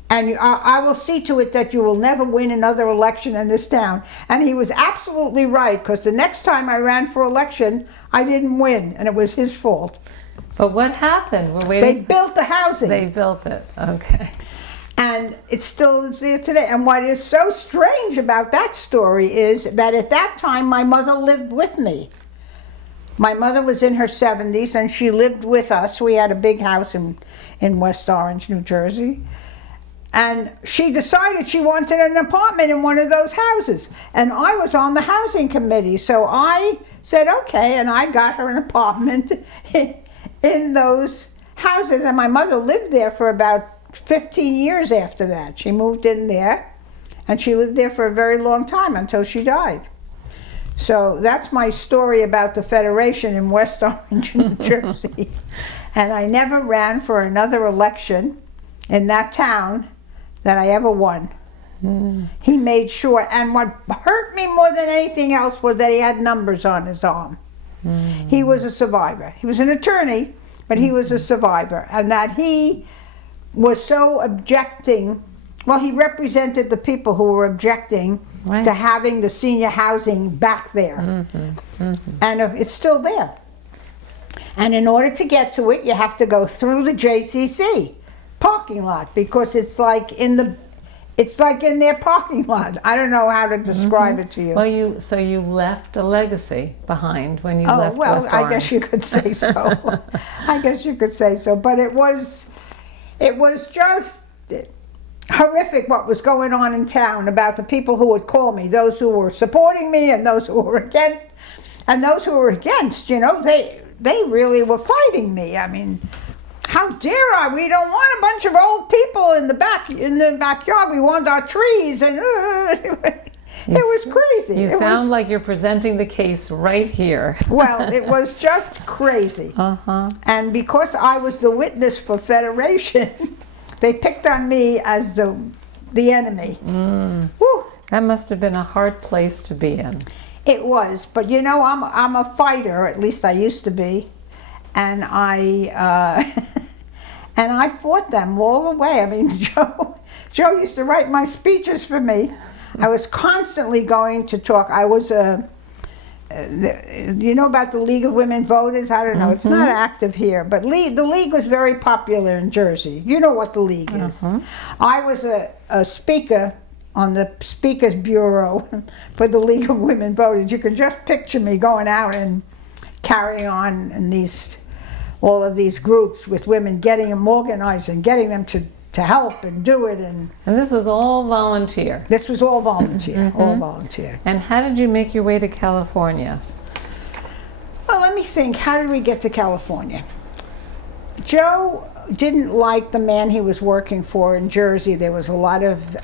and I will see to it that you will never win another election in this town." And he was absolutely right, because the next time I ran for election, I didn't win, and it was his fault. But what happened? We're waiting. They built the housing. They built it. Okay. And it's still there today. And what is so strange about that story is that at that time, my mother lived with me. My mother was in her 70s, and she lived with us. We had a big house in West Orange, New Jersey. And she decided she wanted an apartment in one of those houses. And I was on the housing committee. So I said, okay, and I got her an apartment in those houses. And my mother lived there for about 15 years after that. She moved in there, and she lived there for a very long time until she died. So that's my story about the Federation in West Orange, New Jersey. And I never ran for another election in that town that I ever won. He made sure, and what hurt me more than anything else was that he had numbers on his arm. He was a survivor. He was an attorney, but he was a survivor. And that he was so objecting, well, he represented the people who were objecting to having the senior housing back there. And it's still there. And in order to get to it, you have to go through the JCC parking lot, because it's like in their parking lot. I don't know how to describe it to you. Well, so you left a legacy behind when you left West Orange. I guess you could say so. I guess you could say so. But it was just horrific what was going on in town about the people who would call me, those who were supporting me and those who were against. And those who were against, you know, they really were fighting me. I mean, how dare I? We don't want a bunch of old people in the backyard. We want our trees, and it was crazy. You sound like you're presenting the case right here. Well, it was just crazy. And because I was the witness for Federation, they picked on me as the enemy. Whew. That must have been a hard place to be in. It was, but you know, I'm a fighter. At least I used to be, and I fought them all the way. I mean, Joe used to write my speeches for me. I was constantly going to talk. I was you know about the League of Women Voters? I don't know. It's not active here, but the League was very popular in Jersey. You know what the League is. I was a speaker on the Speakers Bureau for the League of Women Voters. You can just picture me going out and carrying on in all of these groups with women, getting them organized and getting them to help and do it. And this was all volunteer? This was all volunteer, all volunteer. And how did you make your way to California? Well, let me think. How did we get to California? Joe didn't like the man he was working for in Jersey. There was a lot of,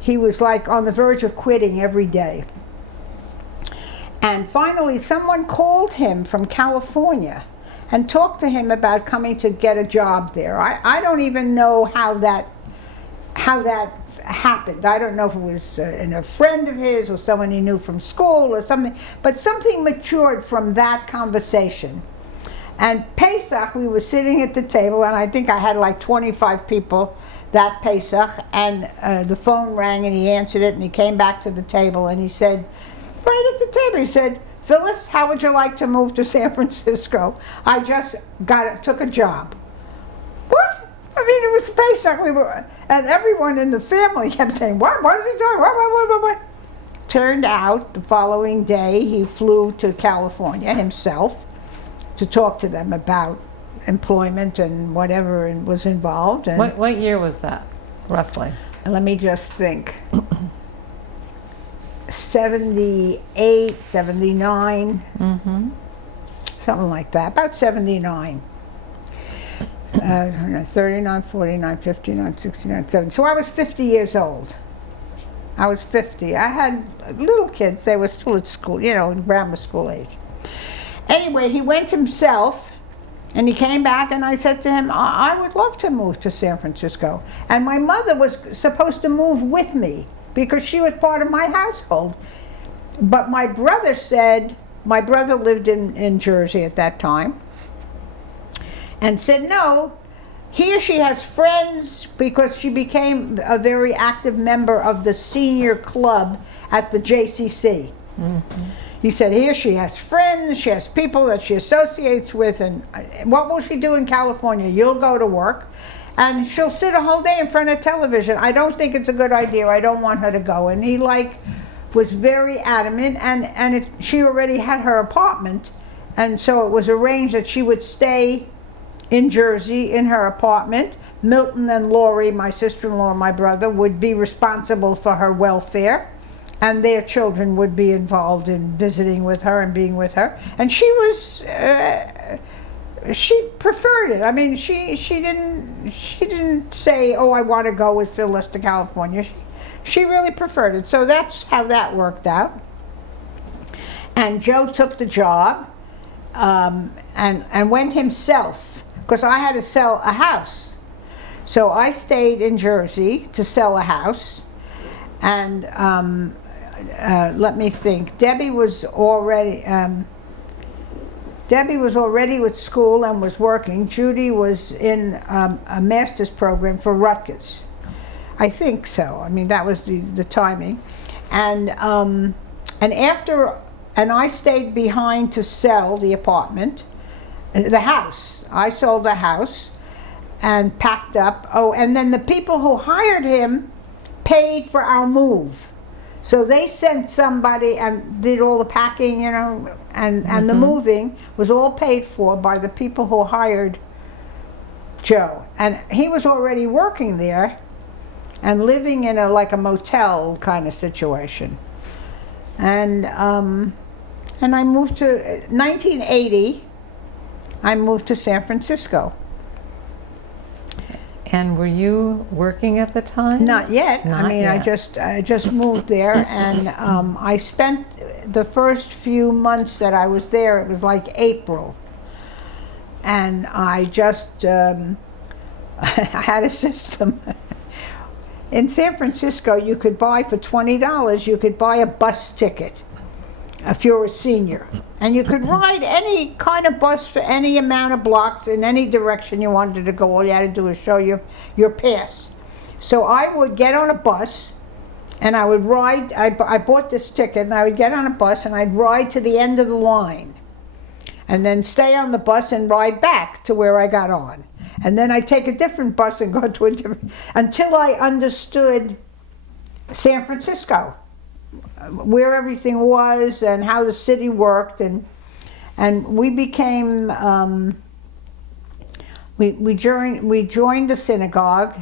he was like on the verge of quitting every day. And finally someone called him from California and talked to him about coming to get a job there. I don't even know how that happened. I don't know if it was in a friend of his or someone he knew from school or something, but something matured from that conversation. And Pesach, we were sitting at the table, and I think I had like 25 people that Pesach, and the phone rang and he answered it, and he came back to the table and he said, right at the table, he said, "Phyllis, how would you like to move to San Francisco? I just took a job." What? I mean, it was Pesach. And everyone in the family kept saying, what is he doing? What? Turned out the following day he flew to California himself to talk to them about employment and whatever was involved. And what year was that, roughly? let me just think. 78, 79, something like that, about 79. 39, 49, 59, 69, 70. So I was 50 years old. I was 50. I had little kids. They were still at school, you know, in grammar school age. Anyway, he went himself, and he came back, and I said to him, I would love to move to San Francisco. And my mother was supposed to move with me because she was part of my household. But my brother said, my brother lived in Jersey at that time, and said no, he or she has friends, because she became a very active member of the senior club at the JCC. He said he or she has friends, she has people that she associates with, and what will she do in California? You'll go to work, and she'll sit a whole day in front of television. I don't think it's a good idea. I don't want her to go. And he was very adamant, and she already had her apartment, and so it was arranged that she would stay in Jersey in her apartment. Milton and Lori, my sister-in-law and my brother, would be responsible for her welfare, and their children would be involved in visiting with her and being with her. And she was, she preferred it. I mean, she didn't say, oh, I want to go with Phyllis to California. She really preferred it. So that's how that worked out. And Joe took the job, and went himself, because I had to sell a house. So I stayed in Jersey to sell a house, and let me think. Debbie was already with school and was working. Judy was in a master's program for Rutgers. I think so. I mean, that was the timing. And I stayed behind to sell the apartment, the house. I sold the house and packed up. Oh, and then the people who hired him paid for our move. So they sent somebody and did all the packing, and the moving was all paid for by the people who hired Joe. And he was already working there and living in like a motel kind of situation. And I moved to 1980. I moved to San Francisco. And were you working at the time? Not yet. Not I mean, yet. I just moved there, and I spent the first few months that I was there. It was like April, and I just I had a system. In San Francisco, you could buy for $20. You could buy a bus ticket if you're a senior, and you could ride any kind of bus for any amount of blocks in any direction you wanted to go. All you had to do was show your pass. So I would get on a bus, and I would ride. I bought this ticket, and I would get on a bus, and I'd ride to the end of the line, and then stay on the bus and ride back to where I got on. And then I'd take a different bus and go to a different, until I understood San Francisco, where everything was and how the city worked, and we became we joined the synagogue.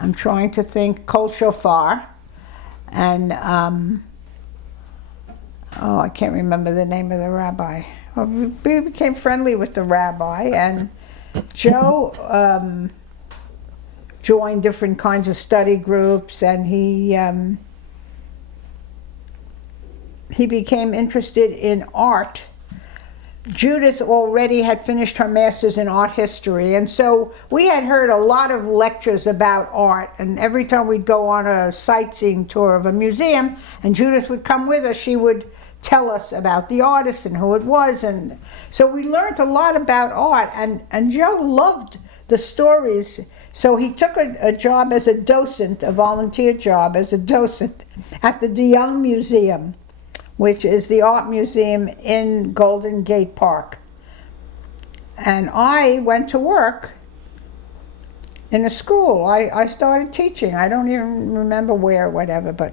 I'm trying to think, Kol Shofar, and I can't remember the name of the rabbi. Well, we became friendly with the rabbi, and Joe joined different kinds of study groups, and he became interested in art. Judith already had finished her master's in art history, and so we had heard a lot of lectures about art, and every time we'd go on a sightseeing tour of a museum and Judith would come with us, she would tell us about the artist and who it was, and so we learned a lot about art, and Joe loved the stories, so he took a job as a docent, a volunteer job as a docent at the DeYoung Museum, which is the art museum in Golden Gate Park. And I went to work in a school. I started teaching. I don't even remember where or whatever, but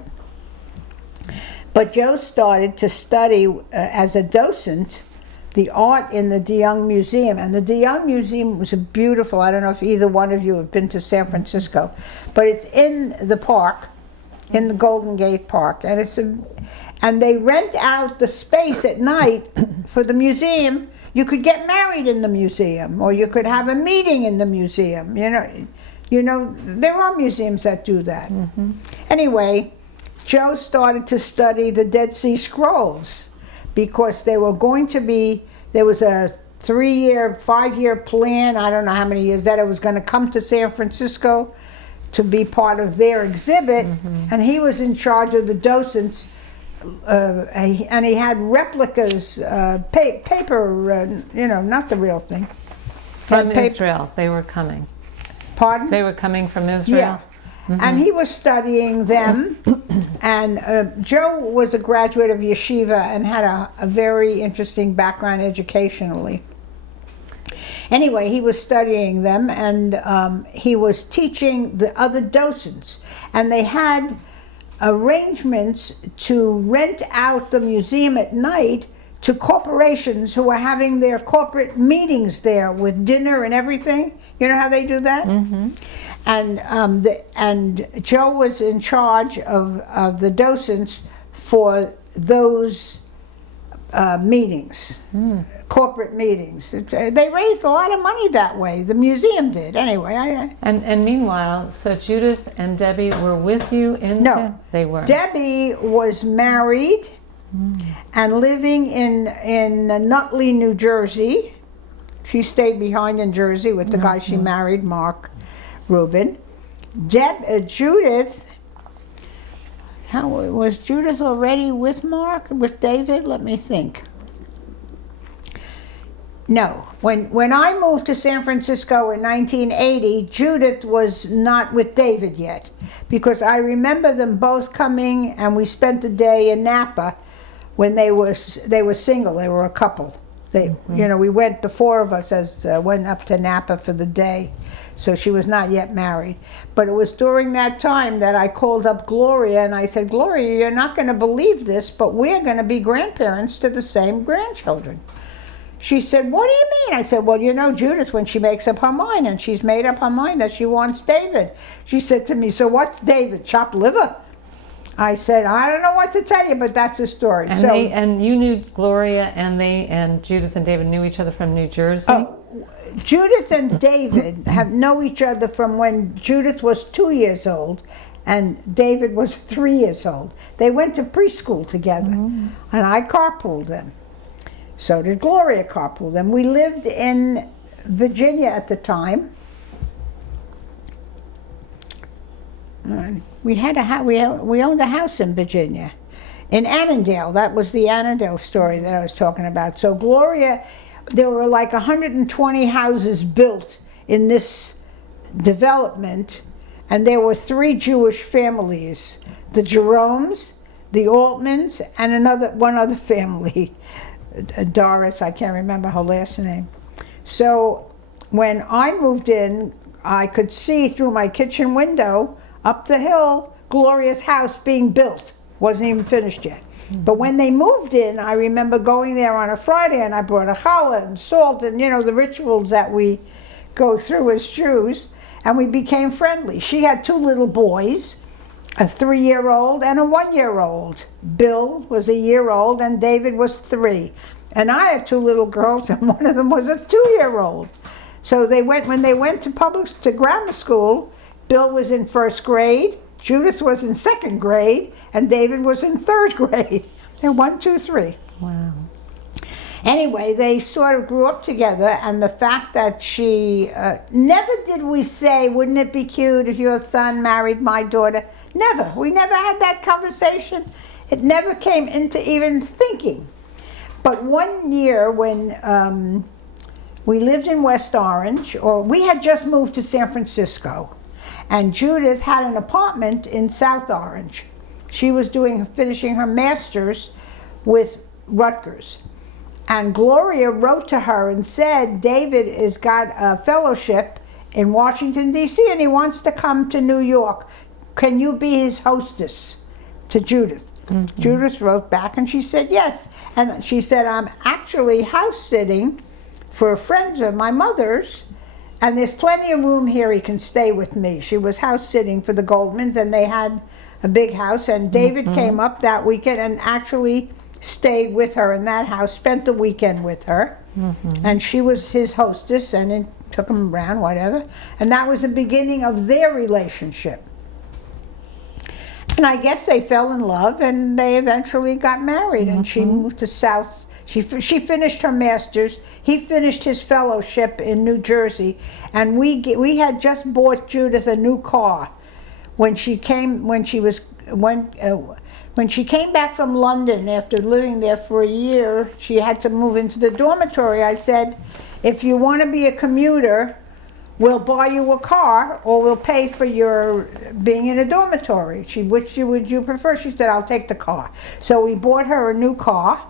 Joe started to study as a docent the art in the DeYoung Museum. And the DeYoung Museum was beautiful. I don't know if either one of you have been to San Francisco, but it's in the park, in the Golden Gate Park, and they rent out the space at night for the museum. You could get married in the museum, or you could have a meeting in the museum. You know, there are museums that do that. Mm-hmm. Anyway, Joe started to study the Dead Sea Scrolls, because there was a 3-year, 5-year plan, I don't know how many years, that it was going to come to San Francisco to be part of their exhibit, and he was in charge of the docents, and he had replicas, paper, not the real thing. From Israel, they were coming. Pardon? They were coming from Israel? Yeah. Mm-hmm. And he was studying them, and Joe was a graduate of yeshiva and had a very interesting background educationally. Anyway, he was studying them, and he was teaching the other docents, and they had arrangements to rent out the museum at night to corporations who were having their corporate meetings there with dinner and everything. You know how they do that? Mm-hmm. And Joe was in charge of the docents for those meetings, corporate meetings. They raised a lot of money that way. The museum did, anyway. And meanwhile, so Judith and Debbie were with you in No, they weren't. Debbie was married and living in Nutley, New Jersey. She stayed behind in Jersey with the guy she married, Mark Rubin. Judith, was Judith already with David? Let me think. No, when I moved to San Francisco in 1980, Judith was not with David yet, because I remember them both coming, and we spent the day in Napa when they were single. They were a couple. We went, the four of us, went up to Napa for the day. So she was not yet married. But it was during that time that I called up Gloria, and I said, Gloria, you're not going to believe this, but we're going to be grandparents to the same grandchildren. She said, what do you mean? I said, well, Judith, when she makes up her mind, and she's made up her mind that she wants David. She said to me, so what's David, chopped liver? I said, I don't know what to tell you, but that's the story. And you knew Gloria, and Judith and David knew each other from New Jersey? Oh, Judith and David know each other from when Judith was 2 years old and David was 3 years old. They went to preschool together, and I carpooled them. So did Gloria carpool them. We lived in Virginia at the time. We owned a house in Virginia, in Annandale. That was the Annandale story that I was talking about. So Gloria, there were like 120 houses built in this development, and there were 3 Jewish families: the Jeromes, the Altmans, and one other family, Doris. I can't remember her last name. So when I moved in, I could see through my kitchen window up the hill Gloria's house being built. Wasn't even finished yet. But when they moved in, I remember going there on a Friday, and I brought a challah and salt and the rituals that we go through as Jews, and we became friendly. She had 2 little boys, a 3-year-old and a 1-year-old. Bill was a year old and David was 3. And I had 2 little girls, and one of them was a 2-year-old. So when they went to grammar school, Bill was in 1st grade, Judith was in 2nd grade, and David was in 3rd grade. They're 1, 2, 3. Wow. Anyway, they sort of grew up together, and the fact that she, never did we say, wouldn't it be cute if your son married my daughter? Never. We never had that conversation. It never came into even thinking. But one year when we lived in West Orange, or we had just moved to San Francisco, and Judith had an apartment in South Orange. She was finishing her master's with Rutgers. And Gloria wrote to her and said, David has got a fellowship in Washington, D.C., and he wants to come to New York. Can you be his hostess? To Judith. Judith wrote back, and she said yes. And she said, I'm actually house sitting for friends of my mother's, and there's plenty of room here. He can stay with me. She was house sitting for the Goldmans, and they had a big house, and David came up that weekend and actually stayed with her in that house, spent the weekend with her, and she was his hostess, and it took him around, whatever. And that was the beginning of their relationship. And I guess they fell in love, and they eventually got married, and she moved to South. She finished her master's. He finished his fellowship in New Jersey, and we had just bought Judith a new car when she came back from London after living there for a year. She had to move into the dormitory. I said, if you want to be a commuter, we'll buy you a car, or we'll pay for your being in a dormitory. Which would you prefer? She said, I'll take the car. So we bought her a new car,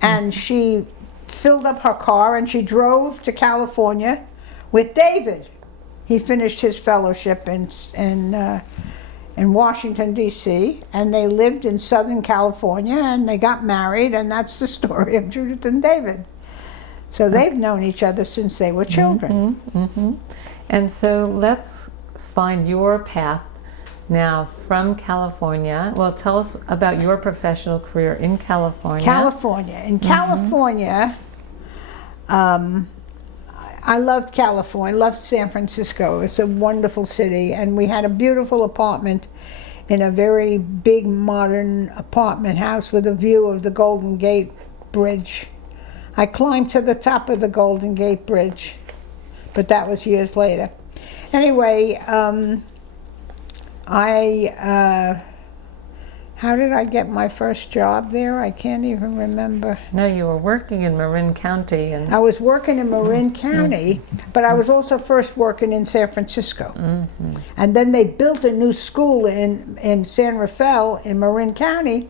and she filled up her car, and she drove to California with David. He finished his fellowship in Washington, D.C., and they lived in Southern California, and they got married, and that's the story of Judith and David. So they've known each other since they were children. And so let's find your path now from California. Well, tell us about your professional career in California. In California, I loved California. I loved San Francisco. It's a wonderful city, and we had a beautiful apartment in a very big modern apartment house with a view of the Golden Gate Bridge. I climbed to the top of the Golden Gate Bridge, but that was years later. Anyway, how did I get my first job there? I can't even remember. No, you were working in Marin County, and I was working in Marin County, but I was also first working in San Francisco. And then they built a new school in San Rafael in Marin County,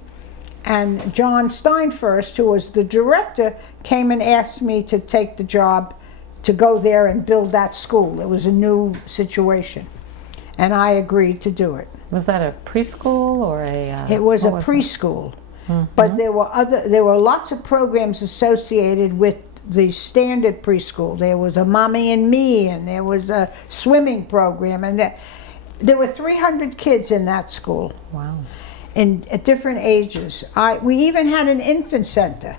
and John Steinfurst, who was the director, came and asked me to take the job to go there and build that school. It was a new situation, and I agreed to do it. was that a preschool or a? It was a what preschool, but there were lots of programs associated with the standard preschool. There was a Mommy and Me, and there was a swimming program, and there were 300 kids in that school. Wow. At different ages. We even had an infant center.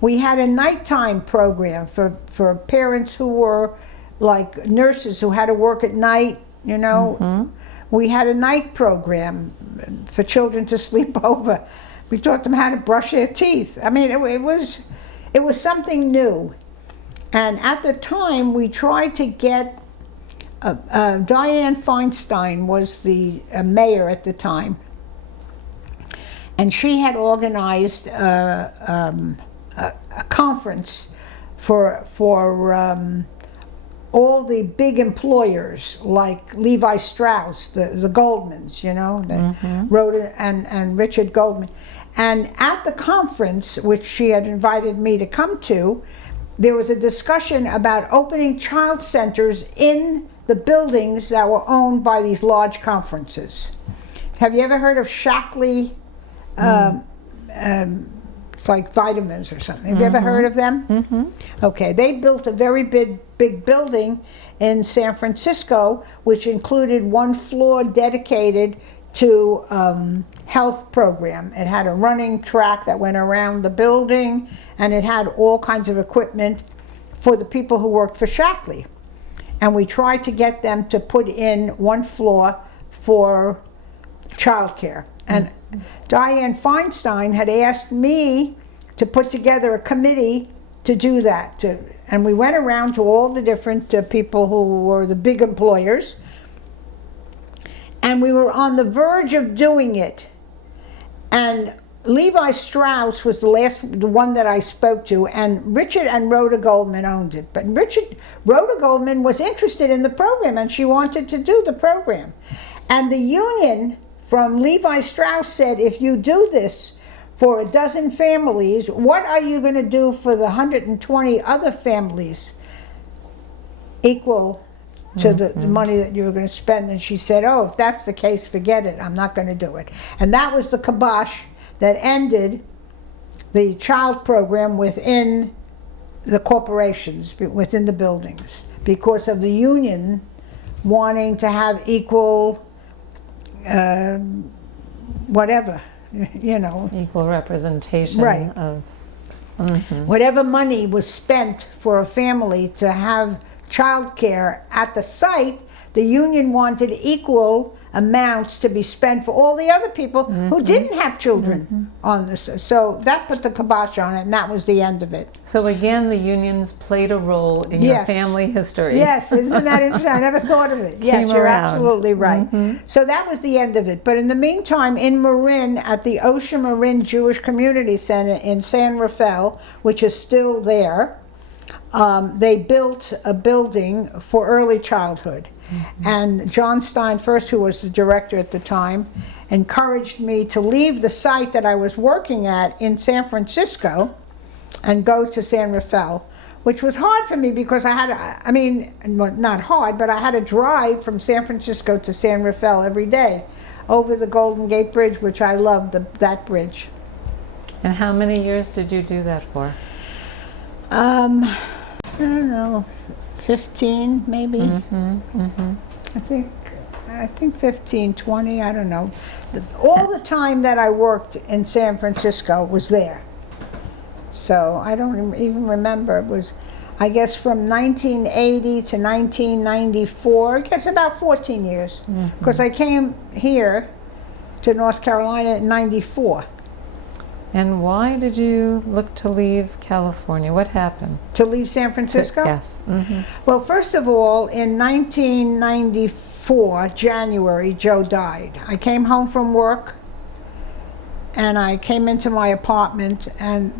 We had a nighttime program for parents who were like nurses who had to work at night, you know. We had a night program for children to sleep over. We taught them how to brush their teeth. I mean, it was something new. And at the time, we tried to get, Dianne Feinstein was the mayor at the time. And she had organized a conference for all the big employers like Levi Strauss, the Goldmans, you know, Rhoda and Richard Goldman. And at the conference, which she had invited me to come to, there was a discussion about opening child centers in the buildings that were owned by these large conferences. Have you ever heard of Shackley? It's like vitamins or something. Have you ever heard of them? Okay, they built a very big building in San Francisco, which included one floor dedicated to health program. It had a running track that went around the building, and it had all kinds of equipment for the people who worked for Shackley. And we tried to get them to put in one floor for childcare. And Dianne Feinstein had asked me to put together a committee to do that. And we went around to all the different people who were the big employers. And we were on the verge of doing it. And Levi Strauss was the one that I spoke to, and Richard and Rhoda Goldman owned it. But Rhoda Goldman was interested in the program, and she wanted to do the program. And the union from Levi Strauss said, if you do this for a dozen families, what are you going to do for the 120 other families equal to the money that you were going to spend? And she said, oh, if that's the case, forget it. I'm not going to do it. And that was the kibosh that ended the child program within the corporations, within the buildings, because of the union wanting to have equal whatever, you know. Equal representation right. of... Whatever money was spent for a family to have child care at the site, the union wanted equal amounts to be spent for all the other people who didn't have children on this. So that put the kibosh on it, and that was the end of it. So again, the unions played a role in your family history. Yes, isn't that interesting? I never thought of it. Yes, you're absolutely right. So that was the end of it. But in the meantime, in Marin, at the Ocean Marin Jewish Community Center in San Rafael, which is still there, they built a building for early childhood. And John Steinfurst, who was the director at the time, encouraged me to leave the site that I was working at in San Francisco and go to San Rafael, which was hard for me because I had, not hard, but I had to drive from San Francisco to San Rafael every day over the Golden Gate Bridge, which I loved, that bridge. And how many years did you do that for? I don't know, 15 maybe. I think 15, 20, I don't know. All the time that I worked in San Francisco was there. So I don't even remember. It was, I guess, from 1980 to 1994, I guess about 14 years. Because I came here to North Carolina in '94 And why did you look to leave California? What happened? to leave San Francisco. Yes. Well, first of all, in 1994, January, Joe died. I came home from work, and I came into my apartment, and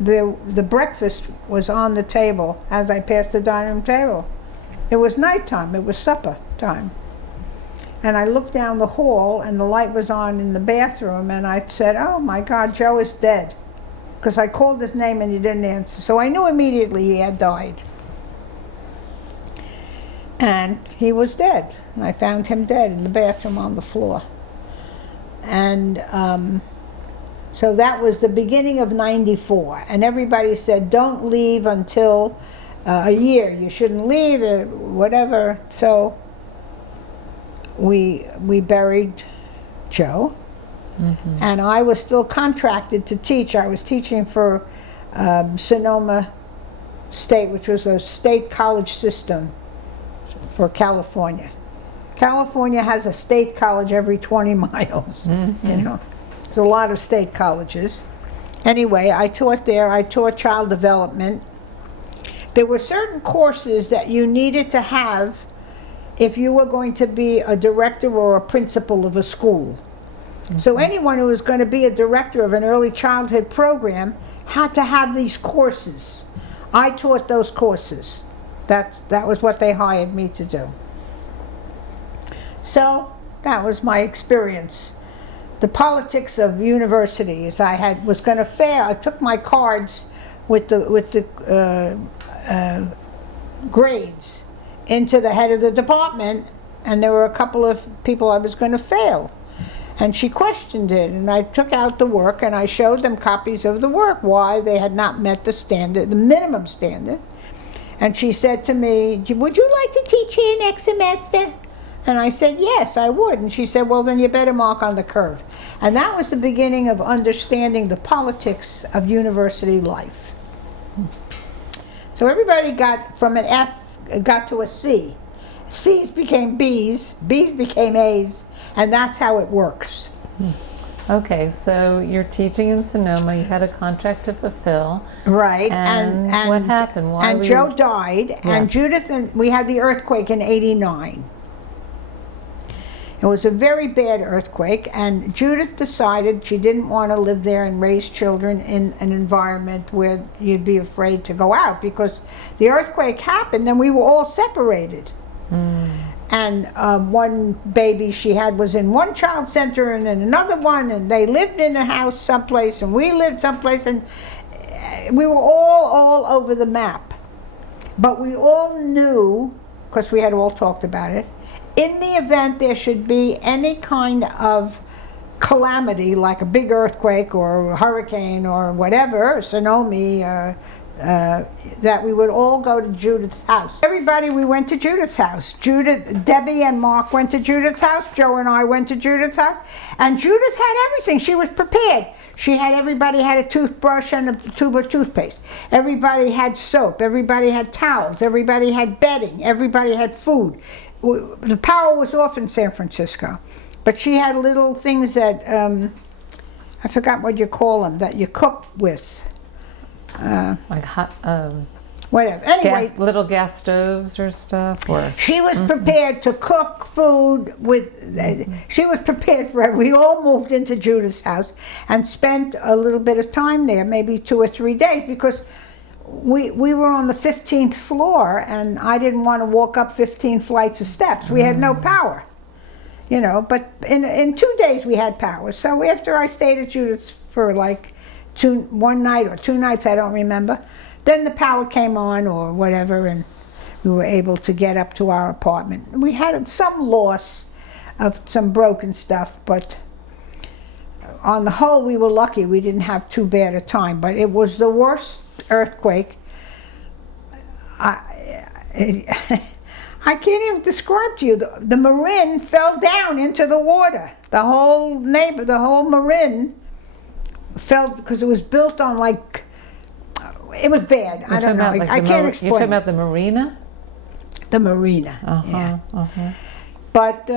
the breakfast was on the table as I passed the dining room table. It was nighttime. It was supper time. And I looked down the hall, and the light was on in the bathroom, and I said, "Oh my God, Joe is dead." Because I called his name and he didn't answer. So I knew immediately he had died. And he was dead. And I found him dead in the bathroom on the floor. And so that was the beginning of '94. And everybody said, don't leave until a year. You shouldn't leave, or whatever. So we buried Joe. And I was still contracted to teach. I was teaching for Sonoma State, which was a state college system for California. California has a state college every 20 miles. You know, there's a lot of state colleges. Anyway, I taught there. I taught child development. There were certain courses that you needed to have if you were going to be a director or a principal of a school. So anyone who was going to be a director of an early childhood program had to have these courses. I taught those courses. That was what they hired me to do. So that was my experience. The politics of universities, was going to fail. I took my cards with the grades into the head of the department, and there were a couple of people I was going to fail. And she questioned it, and I took out the work, and I showed them copies of the work, why they had not met the standard, the minimum standard. And she said to me, "Would you like to teach here next semester?" And I said, "Yes, I would." And she said, "Well, then you better mark on the curve." And that was the beginning of understanding the politics of university life. So everybody got from an F, got to a C. C's became B's, B's became A's, and that's how it works. Okay, so you're teaching in Sonoma. You had a contract to fulfill. Right. And what happened? Why and were Joe you... died, Yes. and Judith, and we had the earthquake in '89. It was a very bad earthquake, and Judith decided she didn't want to live there and raise children in an environment where you'd be afraid to go out, because the earthquake happened and we were all separated. And one baby she had was in one child center and in another one, and they lived in a house someplace and we lived someplace, and we were all over the map. But we all knew, because we had all talked about it, in the event there should be any kind of calamity, like a big earthquake or a hurricane or whatever, a tsunami, that we would all go to Judith's house. Everybody, we went to Judith's house. Debbie and Mark went to Judith's house. Joe and I went to Judith's house. And Judith had everything. She was prepared. Everybody had a toothbrush and a tube of toothpaste. Everybody had soap. Everybody had towels. Everybody had bedding. Everybody had food. The power was off in San Francisco. But she had little things that, I forgot what you call them, that you cook with. Like hot, whatever. Anyway, little gas stoves or stuff, or she was prepared to cook food with. She was prepared for it. We all moved into Judith's house and spent a little bit of time there, maybe 2 or 3 days, because we were on the 15th floor, and I didn't want to walk up 15 flights of steps. We had no power, you know. But in 2 days we had power. So after I stayed at Judith's for like one night or 2 nights, I don't remember, then the power came on or whatever, and we were able to get up to our apartment. We had some loss of some broken stuff, but on the whole we were lucky. We didn't have too bad a time, but it was the worst earthquake. I can't even describe to you. The Marin fell down into the water. The whole Marin fell, because it was built on, like, it was bad. I don't know. I can't explain. You're talking about the marina? The marina. Uh-huh, Yeah. uh-huh. But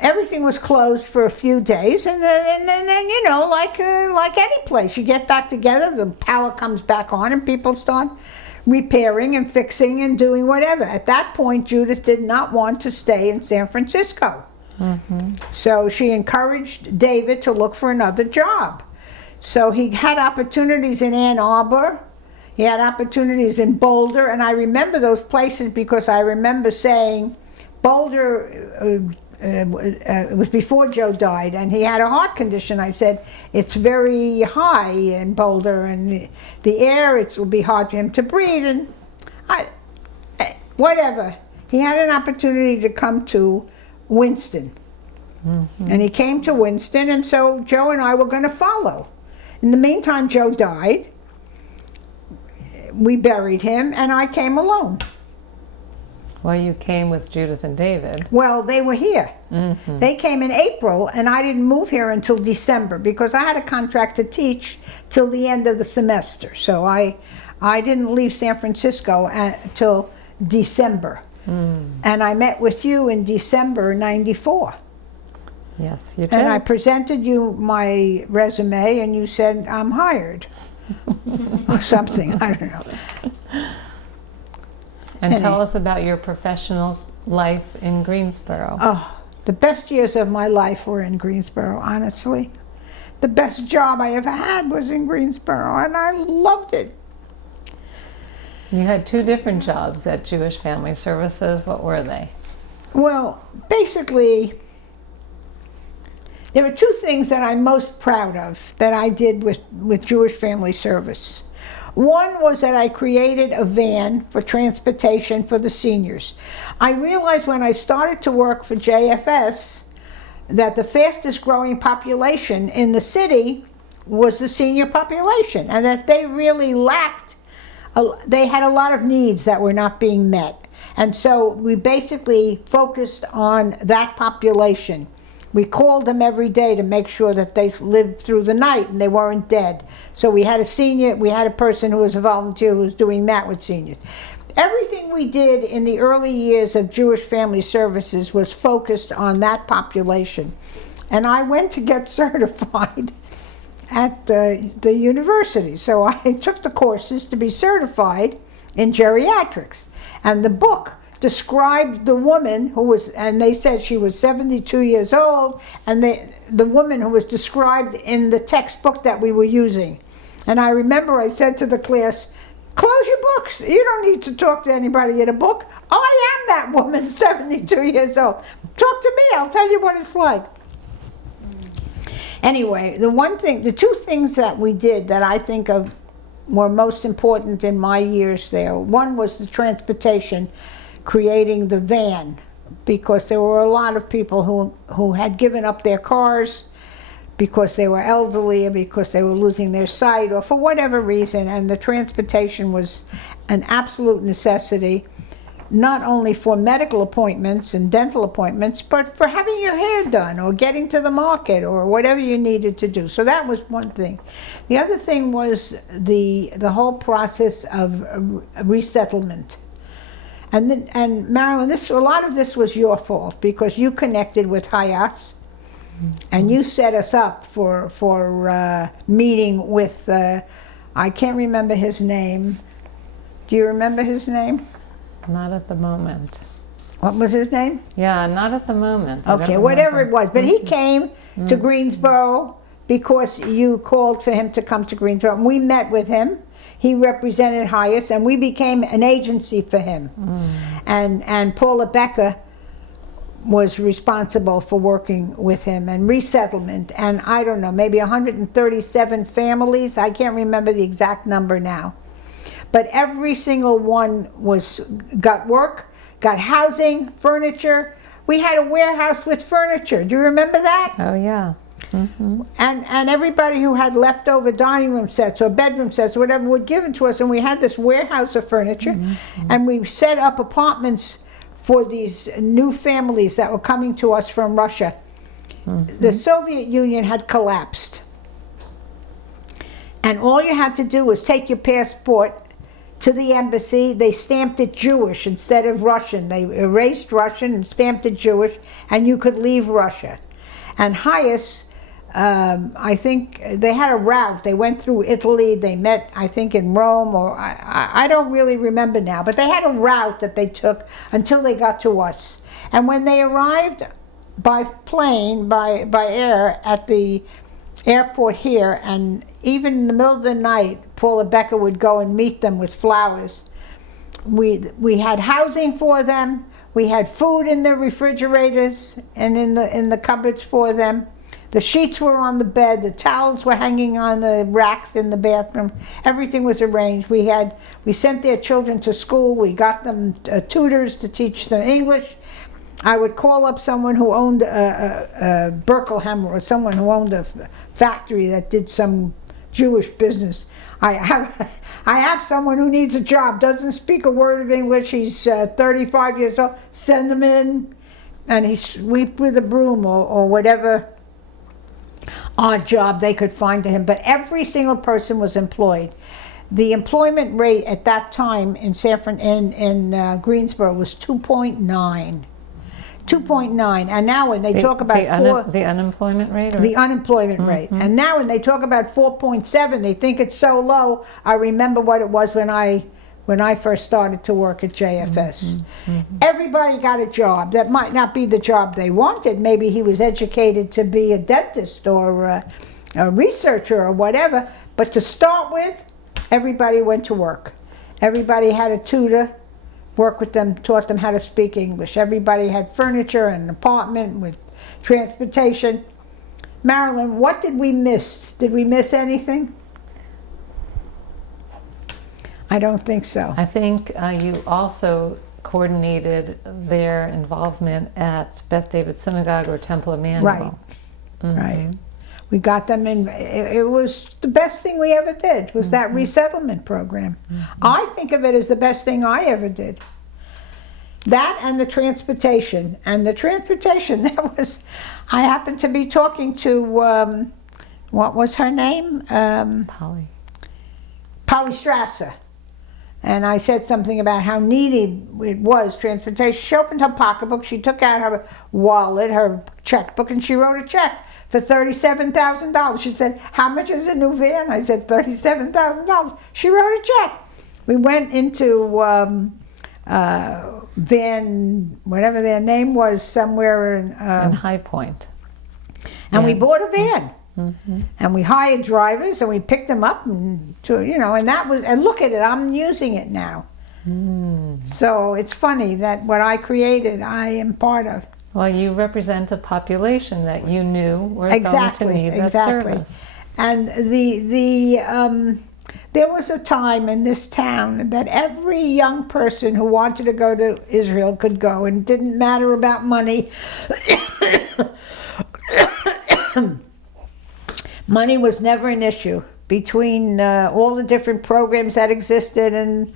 everything was closed for a few days, and then you know, like any place, you get back together, the power comes back on, and people start repairing and fixing and doing whatever. At that point, Judith did not want to stay in San Francisco. So she encouraged David to look for another job. So he had opportunities in Ann Arbor, he had opportunities in Boulder, and I remember those places because I remember saying, Boulder, it was before Joe died, and he had a heart condition. I said, it's very high in Boulder, and the air, it will be hard for him to breathe, and whatever. He had an opportunity to come to Winston. And he came to Winston, and so Joe and I were going to follow. In the meantime, Joe died. We buried him, and I came alone. Well, you came with Judith and David. Well, they were here. They came in April, and I didn't move here until December because I had a contract to teach till the end of the semester. So I didn't leave San Francisco until December. And I met with you in December '94. Yes, you did. And I presented you my resume, and you said, I'm hired. Or something, I don't know. And tell us about your professional life in Greensboro. Oh, the best years of my life were in Greensboro, honestly. The best job I ever had was in Greensboro, and I loved it. You had 2 different jobs at Jewish Family Services. What were they? Well, basically, there are 2 things that I'm most proud of that I did with Jewish Family Service. One was that I created a van for transportation for the seniors. I realized when I started to work for JFS that the fastest growing population in the city was the senior population, and that they really lacked, they had a lot of needs that were not being met. And so we basically focused on that population. We called them every day to make sure that they lived through the night and they weren't dead. So we had a person who was a volunteer who was doing that with seniors. Everything we did in the early years of Jewish Family Services was focused on that population. And I went to get certified at the university. So I took the courses to be certified in geriatrics. And the book described the woman who was, and they said she was 72 years old, and the woman who was described in the textbook that we were using. And I remember I said to the class, close your books. You don't need to talk to anybody in a book. I am that woman, 72 years old. Talk to me, I'll tell you what it's like. Anyway, the 2 things that we did that I think of were most important in my years there. One was the transportation, creating the van, because there were a lot of people who had given up their cars because they were elderly or because they were losing their sight or for whatever reason, and the transportation was an absolute necessity, not only for medical appointments and dental appointments, but for having your hair done or getting to the market or whatever you needed to do. So that was one thing. The other thing was the whole process of resettlement. And Marilyn, a lot of this was your fault because you connected with Hayas, and you set us up for meeting with, I can't remember his name. Do you remember his name? Not at the moment. What was his name? Yeah, not at the moment. Okay, whatever it was. But he came to Greensboro because you called for him to come to Greensboro. And we met with him. He represented Hayas, and we became an agency for him. And Paula Becker was responsible for working with him and resettlement. And I don't know, maybe 137 families. I can't remember the exact number now. But every single one got work, got housing, furniture. We had a warehouse with furniture. Do you remember that? Oh, yeah. And everybody who had leftover dining room sets or bedroom sets or whatever would give it to us, and we had this warehouse of furniture, and we set up apartments for these new families that were coming to us from Russia. The Soviet Union had collapsed, and all you had to do was take your passport to the embassy. They stamped it Jewish instead of Russian. They erased Russian and stamped it Jewish, and you could leave Russia. And Hias, I think they had a route. They went through Italy. They met, I think, in Rome, or I don't really remember now. But they had a route that they took until they got to us. And when they arrived by plane, by air, at the airport here, and even in the middle of the night, Paula Becker would go and meet them with flowers. We had housing for them. We had food in the refrigerators and in the cupboards for them. The sheets were on the bed. The towels were hanging on the racks in the bathroom. Everything was arranged. We sent their children to school. We got them tutors to teach them English. I would call up someone who owned a Berkelhammer, or someone who owned a factory that did some Jewish business. I have someone who needs a job, doesn't speak a word of English. He's 35 years old. Send him in, and he sweep with a broom or whatever odd job they could find to him. But every single person was employed. The employment rate at that time in Greensboro was 2.9. 2.9, and now when they talk about the unemployment rate, or? The unemployment rate, and now when they talk about 4.7, they think it's so low. I remember what it was when I first started to work at JFS. Everybody got a job. That might not be the job they wanted. Maybe he was educated to be a dentist or a researcher or whatever. But to start with, everybody went to work. Everybody had a tutor. Worked with them, taught them how to speak English. Everybody had furniture and an apartment with transportation. Marilyn, what did we miss? Did we miss anything? I don't think so. I think you also coordinated their involvement at Beth David Synagogue or Temple Emmanuel. Right, right. We got them in. It was the best thing we ever did, was that resettlement program. I think of it as the best thing I ever did. That and the transportation. And the transportation, I happened to be talking to, what was her name? Polly Strasser. And I said something about how needed it was, transportation. She opened her pocketbook, she took out her wallet, her checkbook, and she wrote a check for $37,000. She said, how much is a new van? I said, $37,000. She wrote a check. We went into Van, whatever their name was, somewhere in High Point. And we bought a van. And we hired drivers and we picked them up and and look at it, I'm using it now. So it's funny that what I created, I am part of. Well, you represent a population that you knew were going to need that service. And there was a time in this town that every young person who wanted to go to Israel could go, and it didn't matter about money. Money was never an issue between all the different programs that existed, and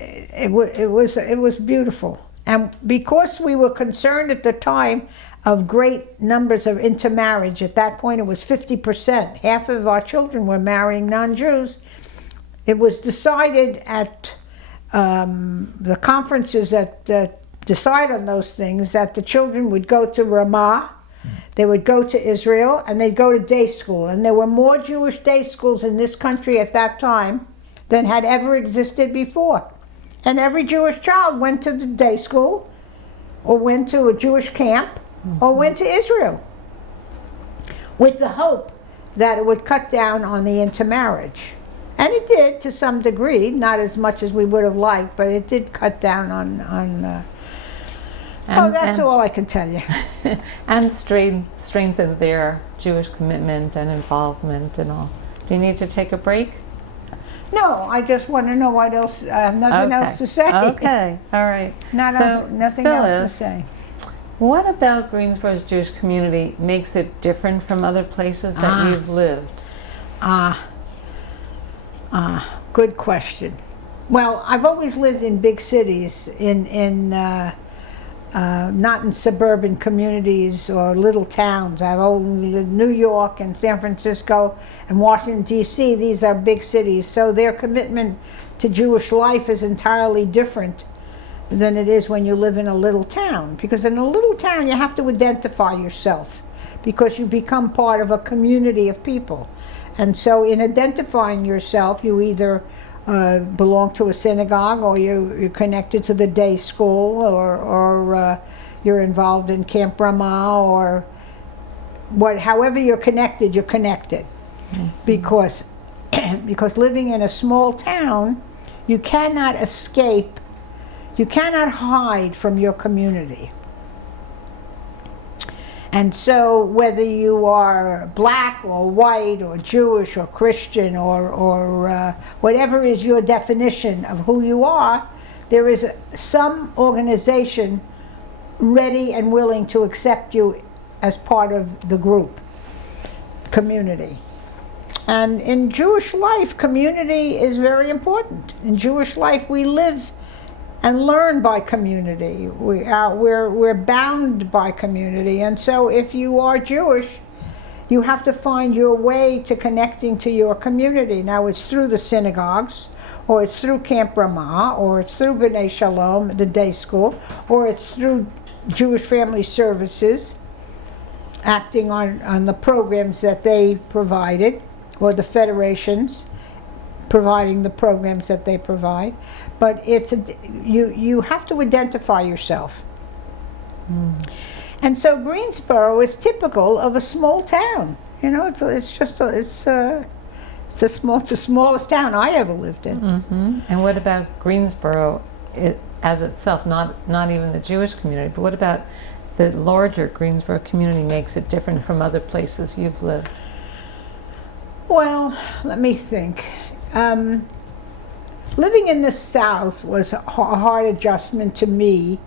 it was beautiful. And because we were concerned at the time of great numbers of intermarriage, at that point it was 50%. Half of our children were marrying non-Jews. It was decided at the conferences that decide on those things that the children would go to Ramah, they would go to Israel, and they'd go to day school. And there were more Jewish day schools in this country at that time than had ever existed before. And every Jewish child went to the day school, or went to a Jewish camp, or went to Israel, with the hope that it would cut down on the intermarriage. And it did to some degree, not as much as we would have liked, but it did cut down on that's all I can tell you. And strengthen their Jewish commitment and involvement and all. Do you need to take a break? No, I just want to know what else. I have nothing else to say. Okay, all right. Nothing else to say. What about Greensboro's Jewish community makes it different from other places that you've lived? Good question. Well, I've always lived in big cities, in not in suburban communities or little towns. I've only lived in New York and San Francisco and Washington, D.C. These are big cities, so their commitment to Jewish life is entirely different than it is when you live in a little town. Because in a little town, you have to identify yourself because you become part of a community of people. And so in identifying yourself, you either belong to a synagogue, or you're connected to the day school, or you're involved in Camp Ramah, or however you're connected, you're connected. Mm-hmm. Because living in a small town, you cannot escape, you cannot hide from your community. And so whether you are black or white or Jewish or Christian or whatever is your definition of who you are, there is some organization ready and willing to accept you as part of the group, community. And in Jewish life, community is very important. In Jewish life, we live and learn by community. We're bound by community. And so if you are Jewish, you have to find your way to connecting to your community. Now it's through the synagogues, or it's through Camp Ramah, or it's through B'nai Shalom, the day school, or it's through Jewish Family Services, acting on the programs that they provided, or the federations providing the programs that they provide. But you have to identify yourself. Mm. And so Greensboro is typical of a small town. You know, it's the smallest town I ever lived in. Mm-hmm. And what about Greensboro as itself? Not even the Jewish community, but what about the larger Greensboro community makes it different from other places you've lived? Well, let me think. Living in the South was a hard adjustment to me,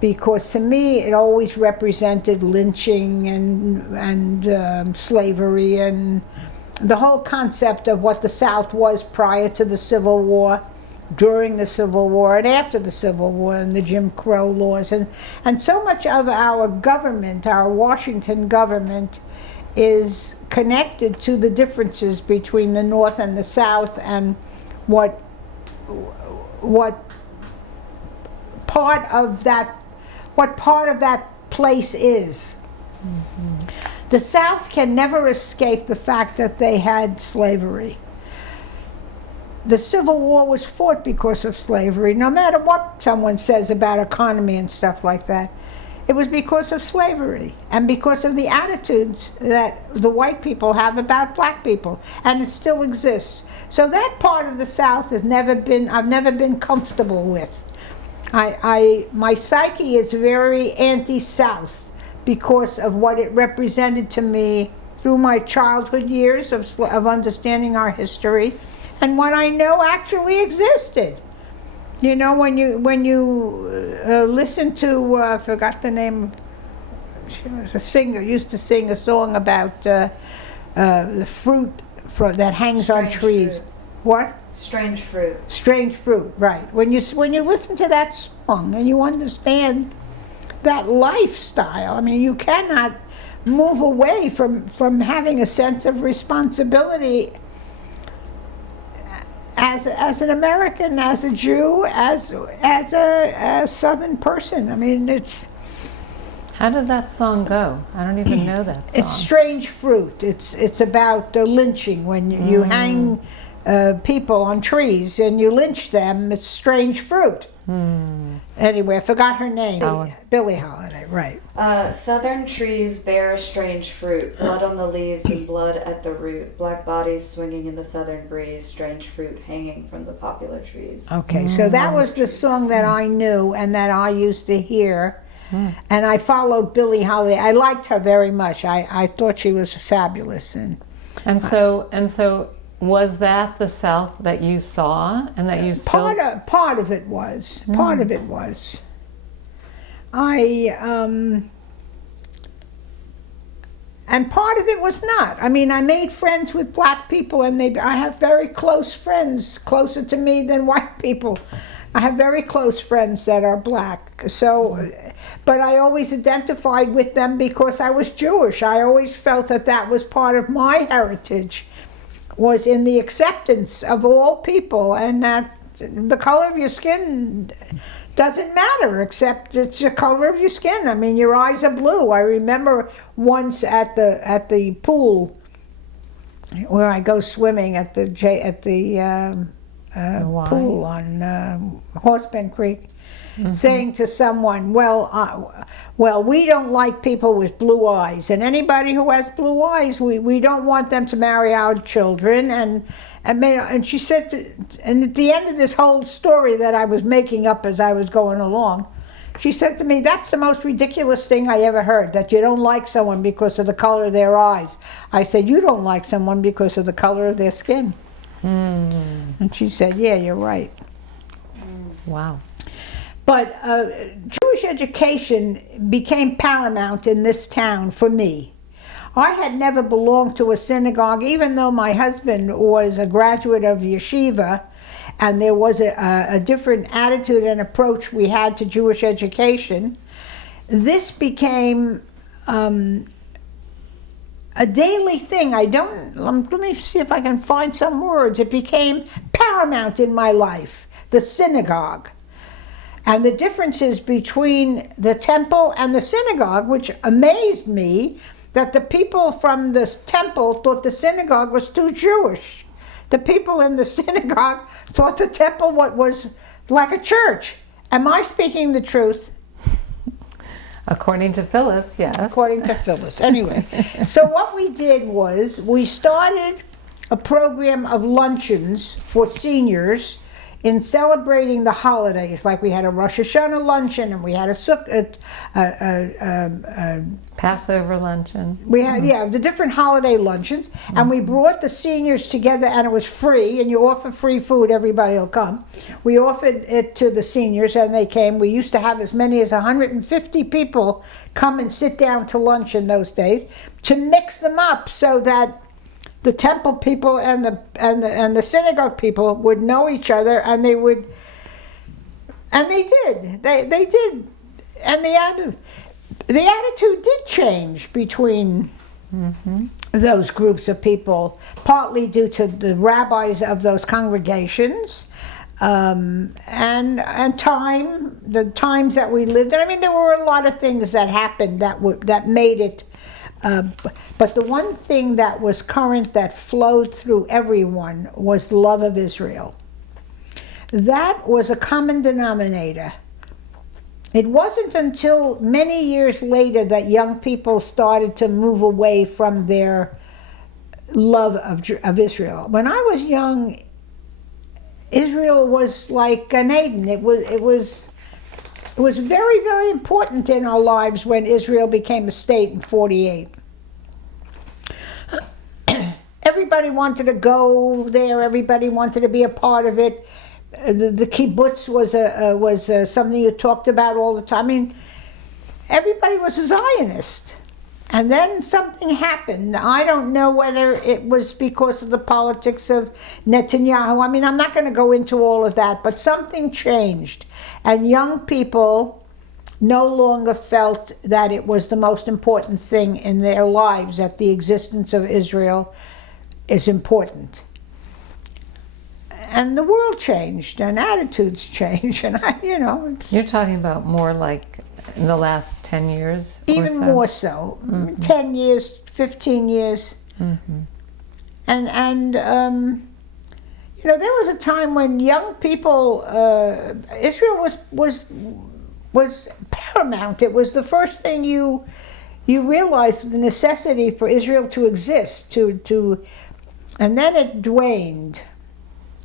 because to me it always represented lynching and slavery and the whole concept of what the South was prior to the Civil War, during the Civil War, and after the Civil War, and the Jim Crow laws. And so much of our government, our Washington government, is connected to the differences between the North and the South, and what part of that place is. Mm-hmm. The South can never escape the fact that they had slavery. The Civil War was fought because of slavery, no matter what someone says about economy and stuff like that. It was because of slavery and because of the attitudes that the white people have about black people, and it still exists. So that part of the South I've never been comfortable with. My psyche is very anti-South because of what it represented to me through my childhood years of understanding our history, and what I know actually existed. You know, when you listen to, I forgot the name, she was a singer, used to sing a song about the fruit that hangs on trees. Fruit. What? Strange fruit. Strange fruit, right. When you listen to that song and you understand that lifestyle, I mean, you cannot move away from having a sense of responsibility as an American, as a Jew, as a Southern person. I mean, it's... How did that song go? I don't even know that song. It's Strange Fruit. It's about lynching. When you hang people on trees and you lynch them, it's strange fruit. Anyway, I forgot her name. Billie Holiday, right. Southern trees bear strange fruit, blood on the leaves and blood at the root, black bodies swinging in the southern breeze, strange fruit hanging from the popular trees. Okay, so that was the song that I knew and that I used to hear. And I followed Billie Holiday. I liked her very much. I thought she was fabulous. And so was that the South that you saw and that you still... Part of it was. Part of it was. And part of it was not. I mean, I made friends with black people, and I have very close friends, closer to me than white people. I have very close friends that are black. So, but I always identified with them because I was Jewish. I always felt that that was part of my heritage, was in the acceptance of all people, and that the color of your skin doesn't matter, except it's the color of your skin. I mean, your eyes are blue. I remember once at the pool where I go swimming at the pool on Horseman Creek, saying to someone, well, we don't like people with blue eyes, and anybody who has blue eyes, we don't want them to marry our children. And she said, and at the end of this whole story that I was making up as I was going along, she said to me, "That's the most ridiculous thing I ever heard, that you don't like someone because of the color of their eyes." I said, "You don't like someone because of the color of their skin." And she said, "Yeah, you're right." Wow. But Jewish education became paramount in this town for me. I had never belonged to a synagogue, even though my husband was a graduate of yeshiva, and there was a different attitude and approach we had to Jewish education. This became a daily thing. Let me see if I can find some words. It became paramount in my life, the synagogue. And the differences between the temple and the synagogue, which amazed me, that the people from the temple thought the synagogue was too Jewish. The people in the synagogue thought the temple was like a church. Am I speaking the truth? According to Phyllis, yes. According to Phyllis. Anyway, so what we did was we started a program of luncheons for seniors in celebrating the holidays. Like we had a Rosh Hashanah luncheon, and we had a Passover luncheon. We had, the different holiday luncheons, and we brought the seniors together, and it was free, and you offer free food, everybody will come. We offered it to the seniors, and they came. We used to have as many as 150 people come and sit down to lunch in those days, to mix them up so that the temple people and the synagogue people would know each other, and they did. They did, and the attitude did change between those groups of people, partly due to the rabbis of those congregations, and time, the times that we lived in. I mean, there were a lot of things that happened that made it. But the one thing that was current, that flowed through everyone, was the love of Israel. That was a common denominator. It wasn't until many years later that young people started to move away from their love of Israel. When I was young, Israel was like Gan Eden. It was very, very important in our lives when Israel became a state in 1948. Everybody wanted to go there. Everybody wanted to be a part of it. The kibbutz was something you talked about all the time. I mean, everybody was a Zionist. And then something happened. I don't know whether it was because of the politics of Netanyahu. I mean, I'm not going to go into all of that, but something changed. And young people no longer felt that it was the most important thing in their lives, that the existence of Israel is important. And the world changed, and attitudes changed, and You're talking about more like in the last 10 years? Even more so. 10 years, 15 years. And there was a time when young people, Israel was paramount. It was the first thing you realized, the necessity for Israel to exist, and then it waned.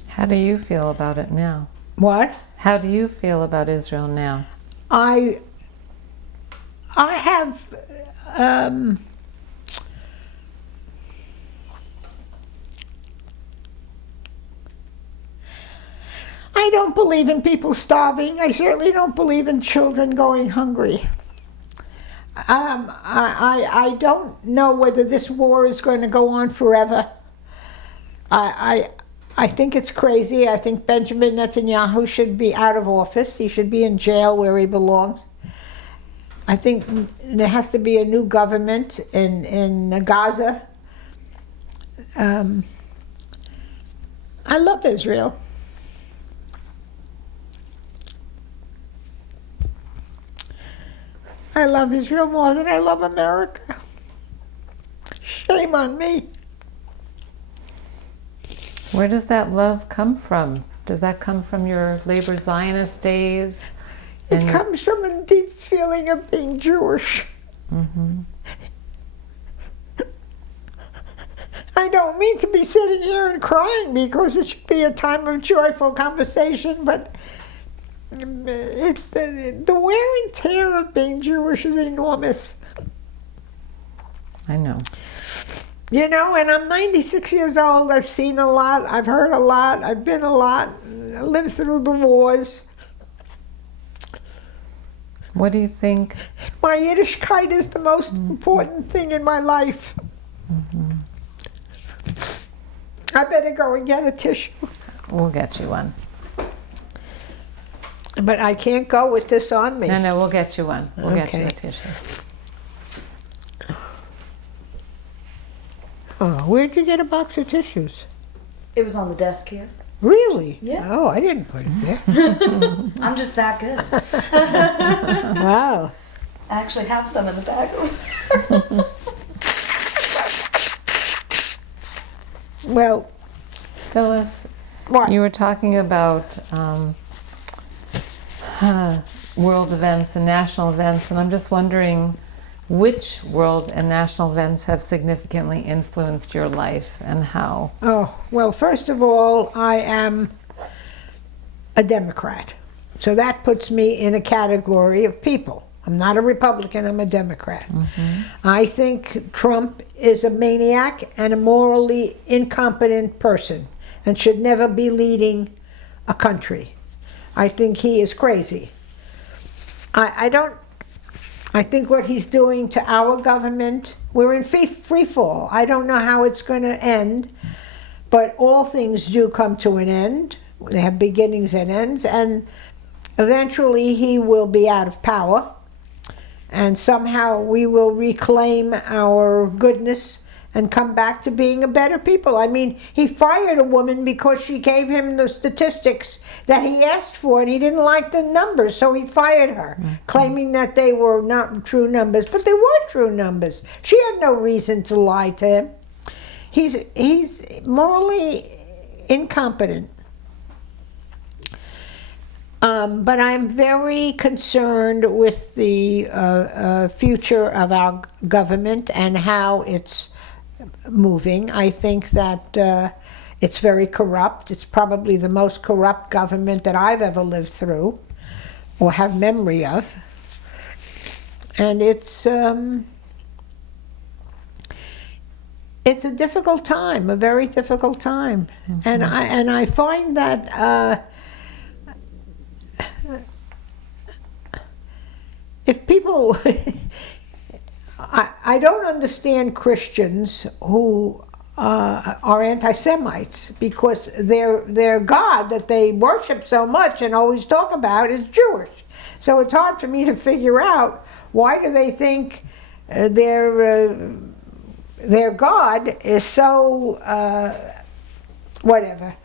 How do you feel about it now? What? How do you feel about Israel now? I have I don't believe in people starving. I certainly don't believe in children going hungry. I don't know whether this war is going to go on forever. I I think it's crazy. I think Benjamin Netanyahu should be out of office. He should be in jail where he belongs. I think there has to be a new government in Gaza. I love Israel. I love Israel more than I love America. Shame on me. Where does that love come from? Does that come from your labor Zionist days? It comes from a deep feeling of being Jewish. Mm-hmm. I don't mean to be sitting here and crying because it should be a time of joyful conversation, but the wear and tear of being Jewish is enormous. I know. You know, and I'm 96 years old. I've seen a lot. I've heard a lot. I've been a lot. I lived through the wars. What do you think? My Yiddishkeit is the most important thing in my life. Mm-hmm. I better go and get a tissue. We'll get you one. But I can't go with this on me. No, we'll get you one. We'll get you Okay. a tissue. Oh, where'd you get a box of tissues? It was on the desk here. Really? Yeah. Oh, I didn't put it there. I'm just that good. Wow. I actually have some in the bag. Well, Phyllis, what? you were talking about world events and national events, and I'm just wondering which world and national events have significantly influenced your life and how? Oh, well, first of all, I am a Democrat. So that puts me in a category of people. I'm not a Republican, I'm a Democrat. Mm-hmm. I think Trump is a maniac and a morally incompetent person and should never be leading a country. I think he is crazy. I think what he's doing to our government, we're in free fall. I don't know how it's going to end, but all things do come to an end. They have beginnings and ends, and eventually he will be out of power, and somehow we will reclaim our goodness and come back to being a better people. I mean, he fired a woman because she gave him the statistics that he asked for, and he didn't like the numbers, so he fired her, claiming that they were not true numbers, but they were true numbers. She had no reason to lie to him. He's morally incompetent. But I'm very concerned with the future of our government and how it's moving. I think that it's very corrupt. It's probably the most corrupt government that I've ever lived through or have memory of. And it's a difficult time, a very difficult time. Mm-hmm. And I find that if people I don't understand Christians who are anti-Semites, because their God that they worship so much and always talk about is Jewish. So it's hard for me to figure out, why do they think their God is so whatever.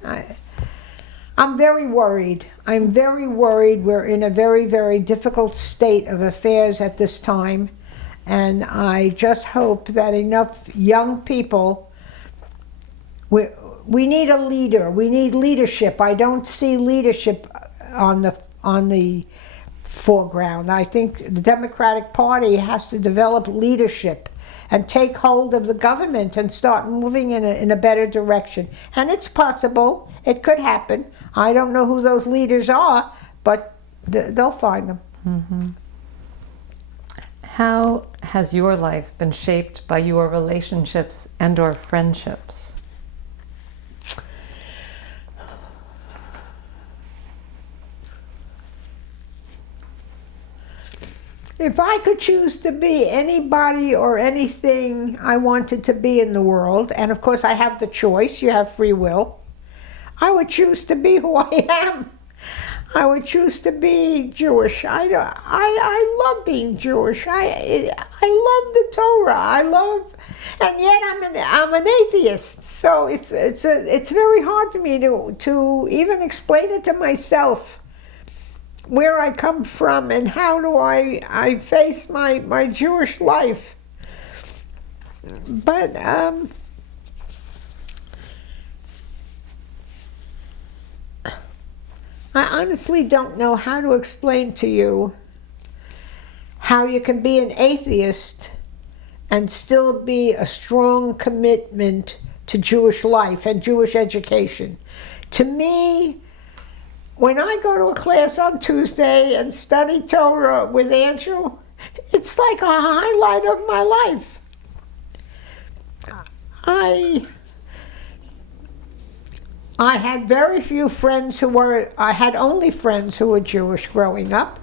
I'm very worried. I'm very worried. We're in a very, very difficult state of affairs at this time. And I just hope that enough young people, we need a leader. We need leadership. I don't see leadership on the foreground. I think the Democratic Party has to develop leadership and take hold of the government and start moving in a better direction. And it's possible. It could happen. I don't know who those leaders are, but they'll find them. Mm-hmm. How has your life been shaped by your relationships and or friendships? If I could choose to be anybody or anything I wanted to be in the world, and of course I have the choice, you have free will, I would choose to be who I am. I would choose to be Jewish. I love being Jewish. I love the Torah. And yet I'm an atheist. So it's very hard for me to even explain it to myself, where I come from and how do I face my Jewish life. But I honestly don't know how to explain to you how you can be an atheist and still be a strong commitment to Jewish life and Jewish education. To me, when I go to a class on Tuesday and study Torah with Angel, it's like a highlight of my life. I had very few friends I had only friends who were Jewish growing up.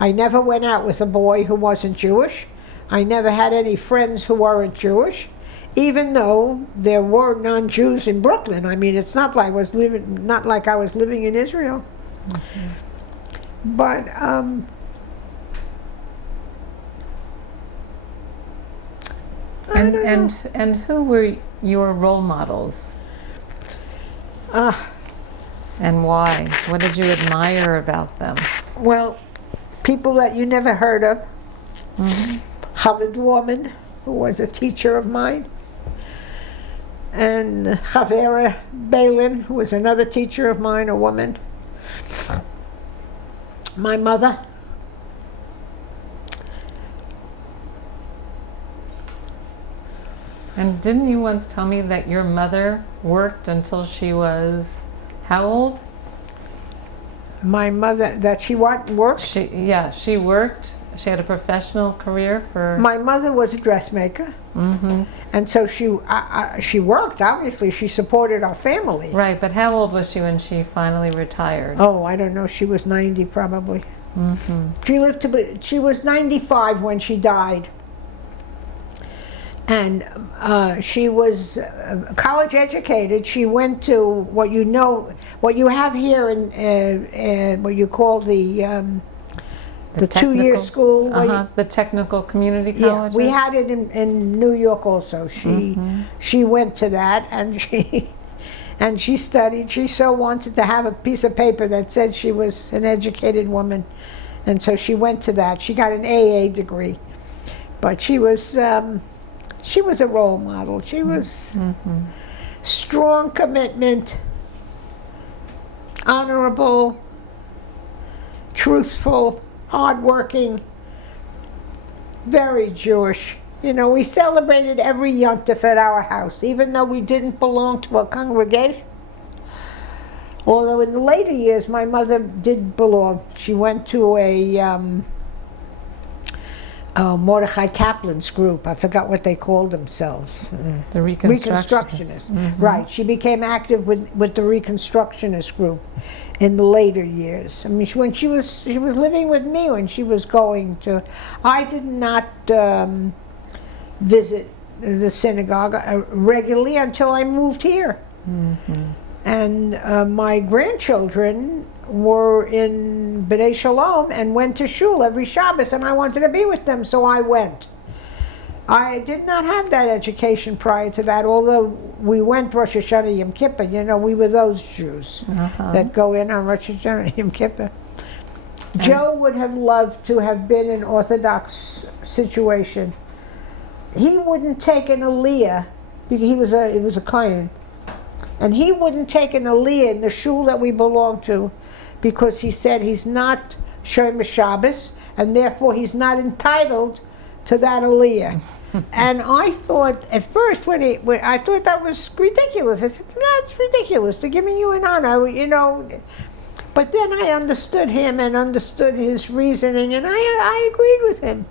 I never went out with a boy who wasn't Jewish. I never had any friends who weren't Jewish, even though there were non-Jews in Brooklyn. I mean, it's not like I was living in Israel. Mm-hmm. But and who were your role models? And why? What did you admire about them? Well, people that you never heard of. Mm-hmm. Forman, who was a teacher of mine, and Chavera Balin, who was another teacher of mine, a woman. My mother. And didn't you once tell me that your mother worked until she was how old? My mother, that she what, worked? She worked. She had a professional career for... My mother was a dressmaker. Mm-hmm. And so she worked, obviously. She supported our family. Right, but how old was she when she finally retired? Oh, I don't know. She was 90 probably. Mm-hmm. She was 95 when she died. And she was college educated. She went to what you have here in what you call the 2-year school. The technical community college. Yeah, we had it in New York also. She went to that and she studied. She so wanted to have a piece of paper that said she was an educated woman, and so she went to that. She got an AA degree, but she was a role model. She was strong commitment, honorable, truthful, hardworking, very Jewish. You know, we celebrated every Yontif at our house, even though we didn't belong to a congregation. Although in the later years, my mother did belong. She went to a Mordechai Kaplan's group. I forgot what they called themselves. The Reconstructionists. Mm-hmm. Right. She became active with the Reconstructionist group in the later years. I mean, when she was living with me when she was going to. I did not visit the synagogue regularly until I moved here. Mm-hmm. And my grandchildren were in B'nai Shalom and went to shul every Shabbos, and I wanted to be with them, so I went. I did not have that education prior to that, although we went Rosh Hashanah Yom Kippur. You know, we were those Jews that go in on Rosh Hashanah Yom Kippur. Joe would have loved to have been in an Orthodox situation. He wouldn't take an aliyah, because he was a kohen, and he wouldn't take an aliyah in the shul that we belonged to, because he said he's not Shomer Shabbos, and therefore he's not entitled to that aliyah. And I thought, at first, I thought that was ridiculous. I said, that's ridiculous, they're giving you an honor, you know. But then I understood him and understood his reasoning, and I agreed with him.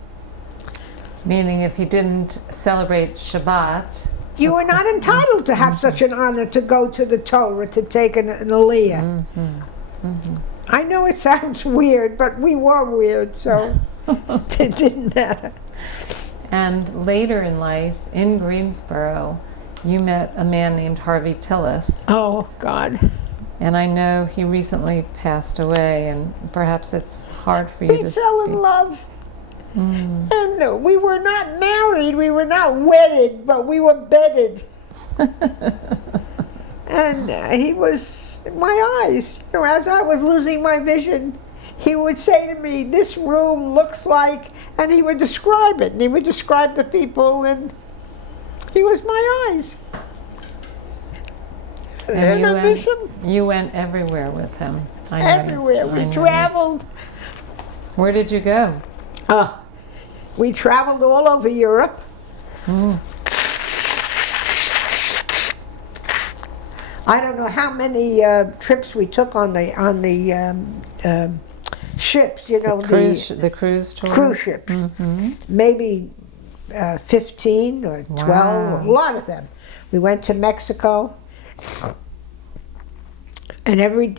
Meaning if he didn't celebrate Shabbat... You were not entitled to have such an honor to go to the Torah, to take an aliyah. I know it sounds weird, but we were weird, so it didn't matter. And later in life, in Greensboro, you met a man named Harvey Tillis. Oh, God. And I know he recently passed away, and perhaps it's hard for you We to fell speak. in love. And we were not married, we were not wedded, but we were bedded. And he was my eyes. You know, as I was losing my vision, he would say to me, "This room looks like," and he would describe it, and he would describe the people, and he was my eyes. And I miss him You went everywhere with him. I know you- everywhere. I know We you- traveled. Where did you go? We traveled all over Europe. I don't know how many trips we took on the ships. You know, The cruise tour? cruise ships. Maybe 15 or 12. Wow. A lot of them. We went to Mexico. And every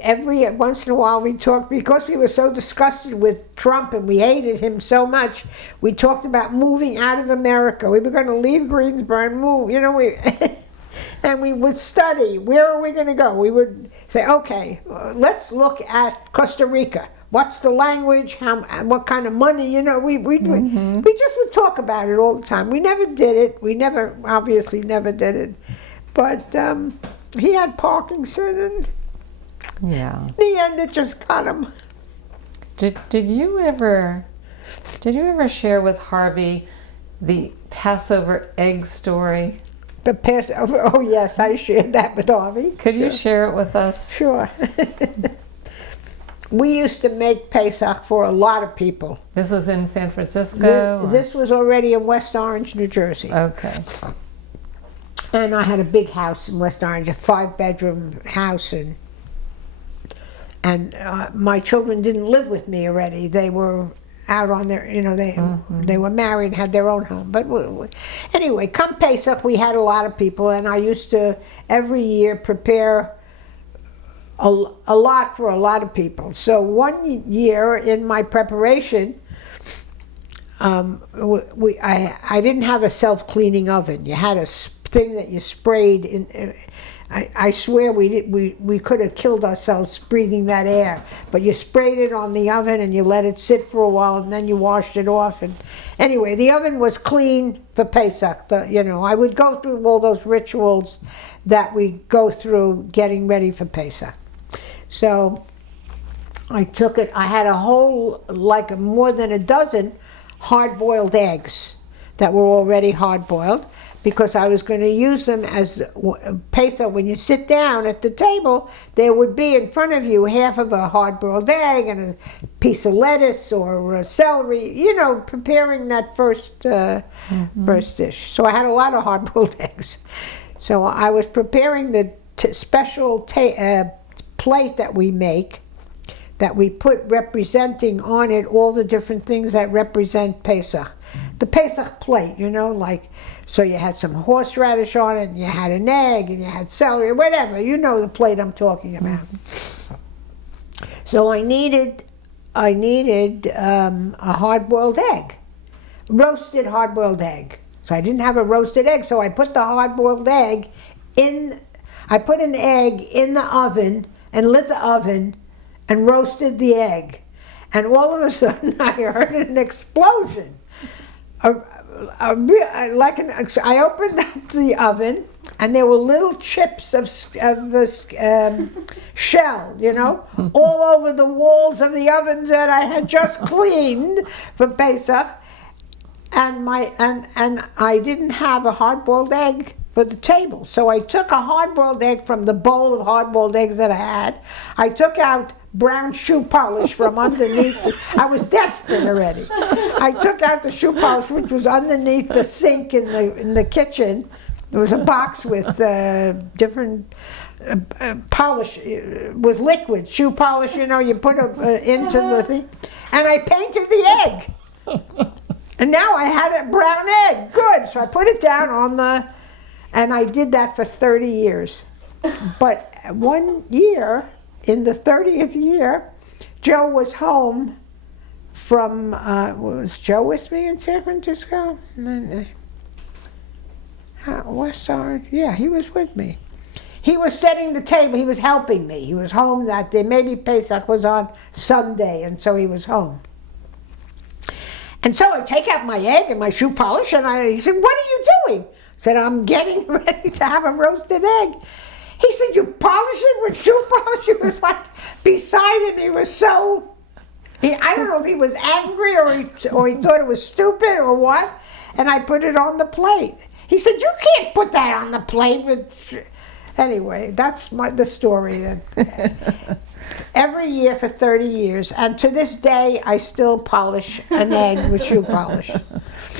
once in a while we talked, because we were so disgusted with Trump and we hated him so much, we talked about moving out of America. We were going to leave Greensboro and move, you know, and we would study, where are we going to go? We would say, okay, let's look at Costa Rica. What's the language? What kind of money? You know, we just would talk about it all the time. We never did it. We obviously never did it. But he had Parkinson, and Yeah. in the end, it just got him. Did you ever share with Harvey the Passover egg story? The Passover. Oh yes, I shared that with Harvey. Could you share it with us? Sure. We used to make Pesach for a lot of people. This was in San Francisco? or- This was already in West Orange, New Jersey. Okay. And I had a big house in West Orange, a 5-bedroom house, and my children didn't live with me already. They were out on their, you know, they were married and had their own home. But anyway, come Pesach, we had a lot of people, and I used to every year prepare a lot for a lot of people. So one year in my preparation, I didn't have a self-cleaning oven. You had a thing that you sprayed in. I swear we could have killed ourselves breathing that air, but you sprayed it on the oven and you let it sit for a while, and then you washed it off. And anyway, the oven was clean for Pesach. You know, I would go through all those rituals that we go through getting ready for Pesach. So I took it. I had a whole, like more than a dozen hard-boiled eggs that were already hard-boiled, because I was going to use them as Pesach. When you sit down at the table, there would be in front of you half of a hard-boiled egg and a piece of lettuce or celery, you know, preparing that first dish. So I had a lot of hard-boiled eggs. So I was preparing the special plate that we make, that we put representing on it all the different things that represent Pesach. The Pesach plate, you know, like, so you had some horseradish on it, and you had an egg, and you had celery, whatever. You know the plate I'm talking about. So I needed a hard-boiled egg, roasted hard-boiled egg. So I didn't have a roasted egg, so I put the hard-boiled egg in. I put an egg in the oven and lit the oven and roasted the egg, and all of a sudden I heard an explosion. I opened up the oven, and there were little chips of shell, you know, all over the walls of the oven that I had just cleaned for Pesach, and I didn't have a hard-boiled egg for the table. So I took a hard-boiled egg from the bowl of hard-boiled eggs that I had. I took out brown shoe polish from underneath. I was desperate already. I took out the shoe polish, which was underneath the sink in the kitchen. There was a box with different polish. It was liquid shoe polish. You know, you put into the thing, and I painted the egg. And now I had a brown egg. Good. So I put it down on the. And I did that for 30 years. But one year, in the 30th year, Joe was home from, was Joe with me in San Francisco? West Orange? Yeah, he was with me. He was setting the table. He was helping me. He was home that day. Maybe Pesach was on Sunday, and so he was home. And so I take out my egg and my shoe polish, and he said, "What are you doing?" I said, "I'm getting ready to have a roasted egg." He said, "You polish it with shoe polish?" He was like beside him. He was so, I don't know if he was angry or he thought it was stupid or what. And I put it on the plate. He said, "You can't put that on the plate with..." Anyway, that's the story. Every year for 30 years, and to this day, I still polish an egg with shoe polish.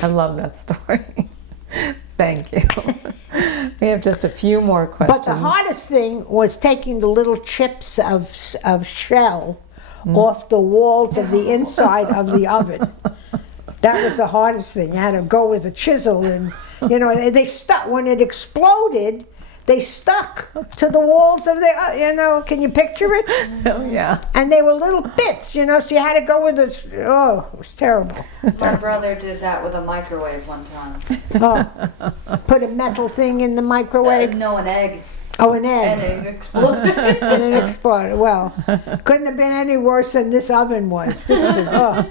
I love that story. Thank you. We have just a few more questions. But the hardest thing was taking the little chips of shell off the walls of the inside of the oven. That was the hardest thing. You had to go with a chisel, and they stuck. When it exploded, they stuck to the walls of the, can you picture it? Oh, yeah. And they were little bits, so you had to go with this. Oh, it was terrible. My brother did that with a microwave one time. Oh, put a metal thing in the microwave? No, an egg. Oh, an egg. And it exploded. And it exploded. Well, couldn't have been any worse than this oven was. This was, oh.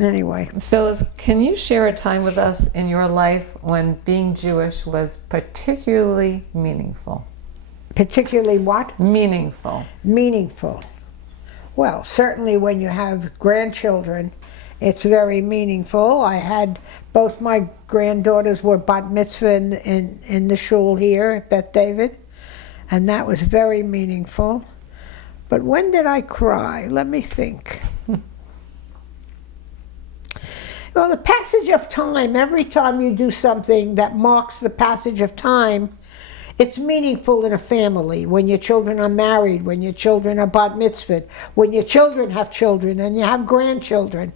Anyway. Phyllis, can you share a time with us in your life when being Jewish was particularly meaningful? Particularly what? Meaningful. Meaningful. Well, certainly when you have grandchildren, it's very meaningful. I had both my granddaughters were bat mitzvah in the shul here at Beth David, and that was very meaningful. But when did I cry? Let me think. Well, the passage of time, every time you do something that marks the passage of time, it's meaningful in a family. When your children are married, when your children are bat mitzvah, when your children have children and you have grandchildren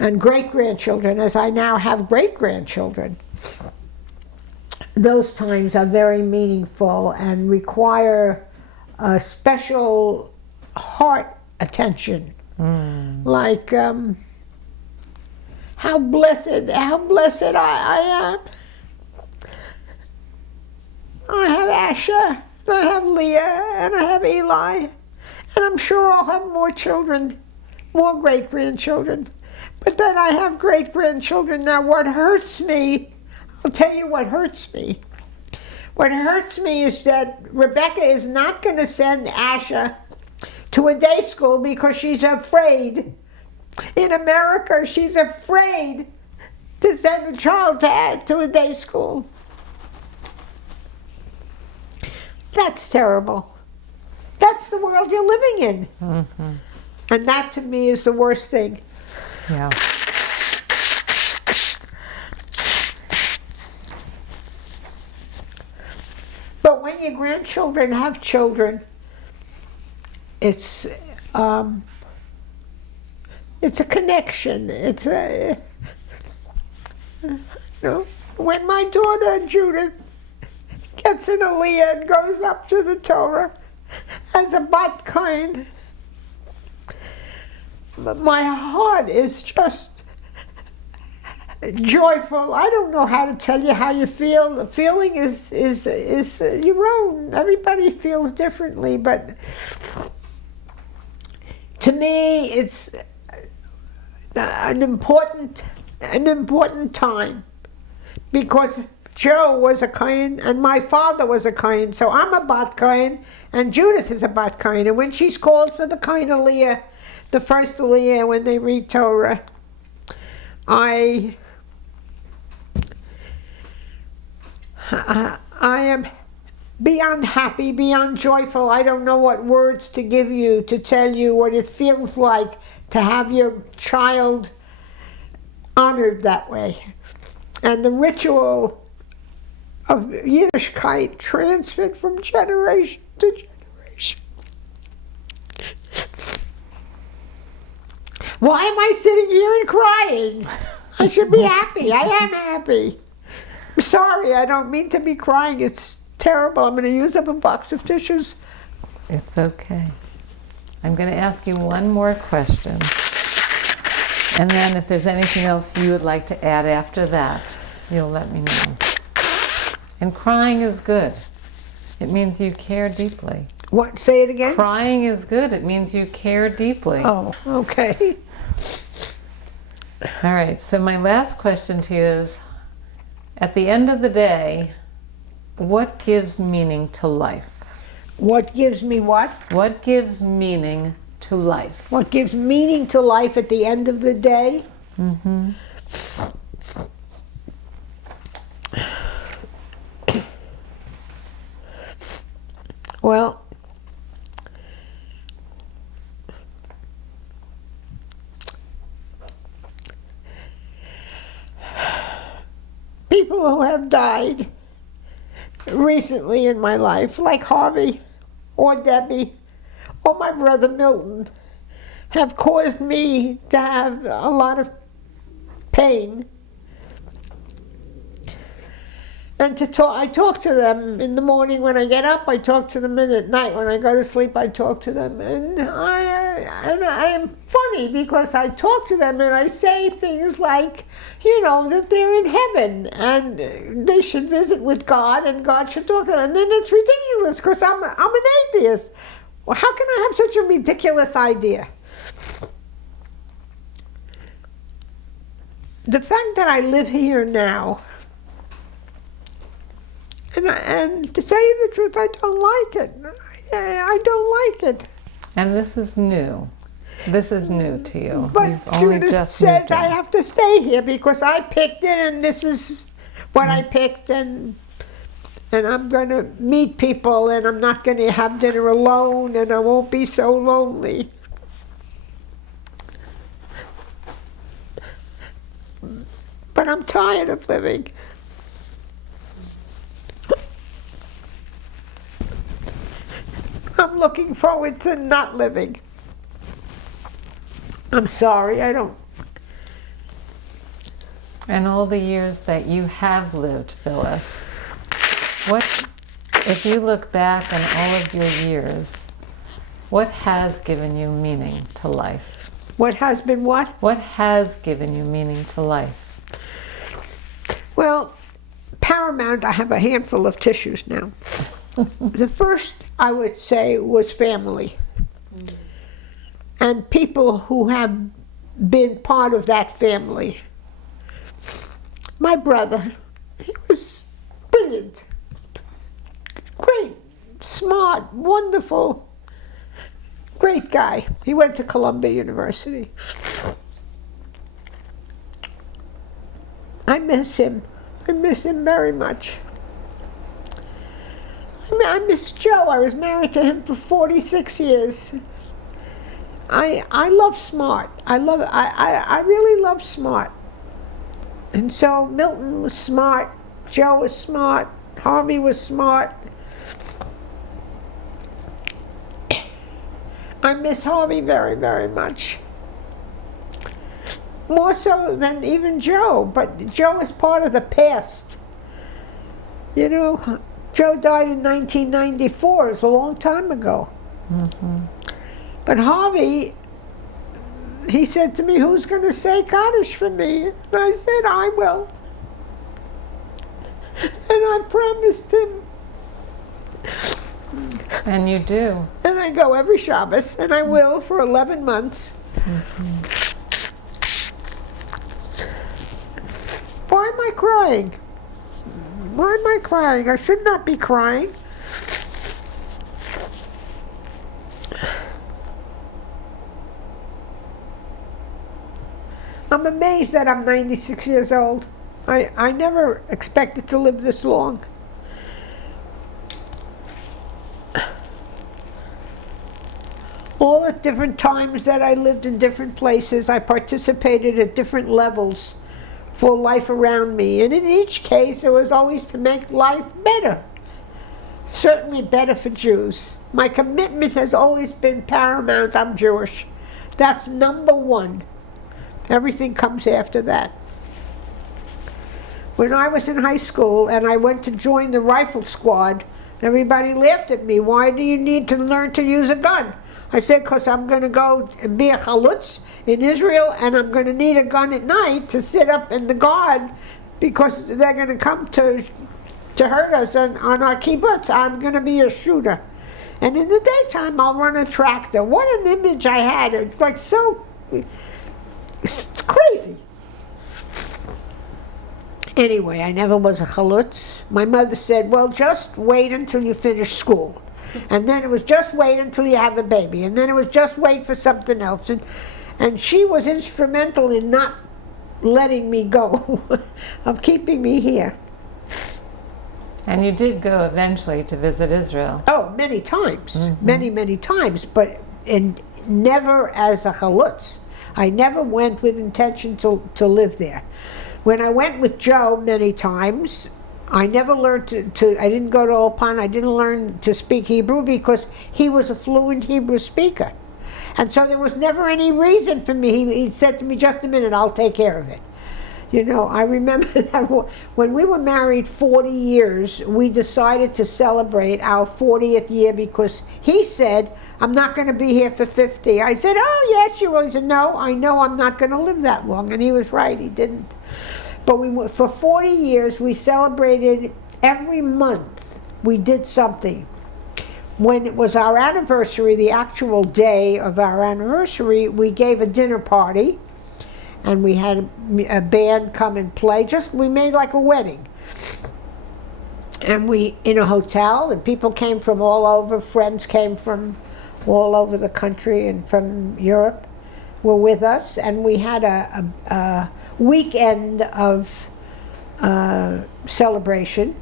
and great-grandchildren, as I now have great-grandchildren. Those times are very meaningful and require a special heart attention. Like, how blessed I am. I have Asha, and I have Leah, and I have Eli, and I'm sure I'll have more children, more great-grandchildren. But then I have great-grandchildren. Now what hurts me, I'll tell you what hurts me. What hurts me is that Rebecca is not going to send Asha to a day school because she's afraid. In America, she's afraid to send a child to a day school. That's terrible. That's the world you're living in. Mm-hmm. And that to me is the worst thing. Yeah. But when your grandchildren have children, it's a connection. It's a, when my daughter Judith gets an aliyah and goes up to the Torah as a bat kohen, my heart is just joyful. I don't know how to tell you how you feel. The feeling is your own. Everybody feels differently, but to me, it's an important time because Joe was a kohen and my father was a kohen, so I'm a bat kohen and Judith is a bat kohen. And when she's called for the kohen aliyah, the first aliyah when they read Torah, I am beyond happy, beyond joyful. I don't know what words to give you to tell you what it feels like to have your child honored that way. And the ritual of Yiddishkeit transferred from generation to generation. Why am I sitting here and crying? I should be happy. I am happy. I'm sorry, I don't mean to be crying. It's terrible. I'm going to use up a box of tissues. It's okay. I'm going to ask you one more question. And then if there's anything else you would like to add after that, you'll let me know. And crying is good. It means you care deeply. What? Say it again? Crying is good. It means you care deeply. Oh, okay. All right, so my last question to you is, at the end of the day, what gives meaning to life? What gives me what? What gives meaning to life? What gives meaning to life at the end of the day? Mm-hmm. Well, people who have died recently in my life, like Harvey or Debbie or my brother Milton, have caused me to have a lot of pain. And I talk to them in the morning when I get up, I talk to them, and at night when I go to sleep, I talk to them. And I am funny because I talk to them and I say things like, you know, that they're in heaven and they should visit with God and God should talk to them. And then it's ridiculous because I'm an atheist. Well, how can I have such a ridiculous idea? The fact that I live here now, and to tell you the truth, I don't like it. I don't like it. And this is new. This is new to you. But You've only Judith just says moved in. I have to stay here because I picked it, and this is what I picked, and I'm going to meet people, and I'm not going to have dinner alone, and I won't be so lonely. But I'm tired of living. I'm looking forward to not living. I'm sorry, I don't. And all the years that you have lived, Phyllis, what, if you look back on all of your years, what has given you meaning to life? What has been what? What has given you meaning to life? Well, paramount, I have a handful of tissues now. The first, I would say, was family. And people who have been part of that family. My brother, he was brilliant, great, smart, wonderful, great guy. He went to Columbia University. I miss him. I miss him very much. I miss Joe. I was married to him for 46 years. I love smart. I really love smart. And so Milton was smart, Joe was smart, Harvey was smart. I miss Harvey very, very much. More so than even Joe, but Joe is part of the past. You know, Joe died in 1994, it's a long time ago. Mm-hmm. But Harvey, he said to me, who's going to say Kaddish for me? And I said, I will. And I promised him. And you do. And I go every Shabbos, and I will for 11 months. Mm-hmm. Why am I crying? Why am I crying? I should not be crying. I'm amazed that I'm 96 years old. I never expected to live this long. All at different times that I lived in different places, I participated at different levels for life around me. And in each case, it was always to make life better. Certainly better for Jews. My commitment has always been paramount. I'm Jewish. That's number one. Everything comes after that. When I was in high school and I went to join the rifle squad, everybody laughed at me. Why do you need to learn to use a gun? I said, because I'm going to go and be a chalutz in Israel, and I'm going to need a gun at night to sit up in the guard because they're going to come to to hurt us on our kibbutz. I'm going to be a shooter. And in the daytime, I'll run a tractor. What an image I had. It's like so it's crazy. Anyway, I never was a chalutz. My mother said, well, just wait until you finish school. And then it was just wait until you have a baby. And then it was just wait for something else. And she was instrumental in not letting me go, of keeping me here. And you did go eventually to visit Israel. Oh, many times. Many times. But never as a chalutz. I never went with intention to live there. When I went with Joe many times, I never learned I didn't go to Ulpan, I didn't learn to speak Hebrew because he was a fluent Hebrew speaker. And so there was never any reason for me. He said to me, just a minute, I'll take care of it. You know, I remember that when we were married 40 years, we decided to celebrate our 40th year because he said, I'm not going to be here for 50. I said, oh, yes, you will. He said, no, I know I'm not going to live that long. And he was right, he didn't. But for 40 years, we celebrated every month. We did something. When it was our anniversary, the actual day of our anniversary, we gave a dinner party. And we had a band come and play. We made like a wedding. And we, in a hotel, and people came from all over. Friends came from all over the country and from Europe were with us. And we had a weekend of celebration.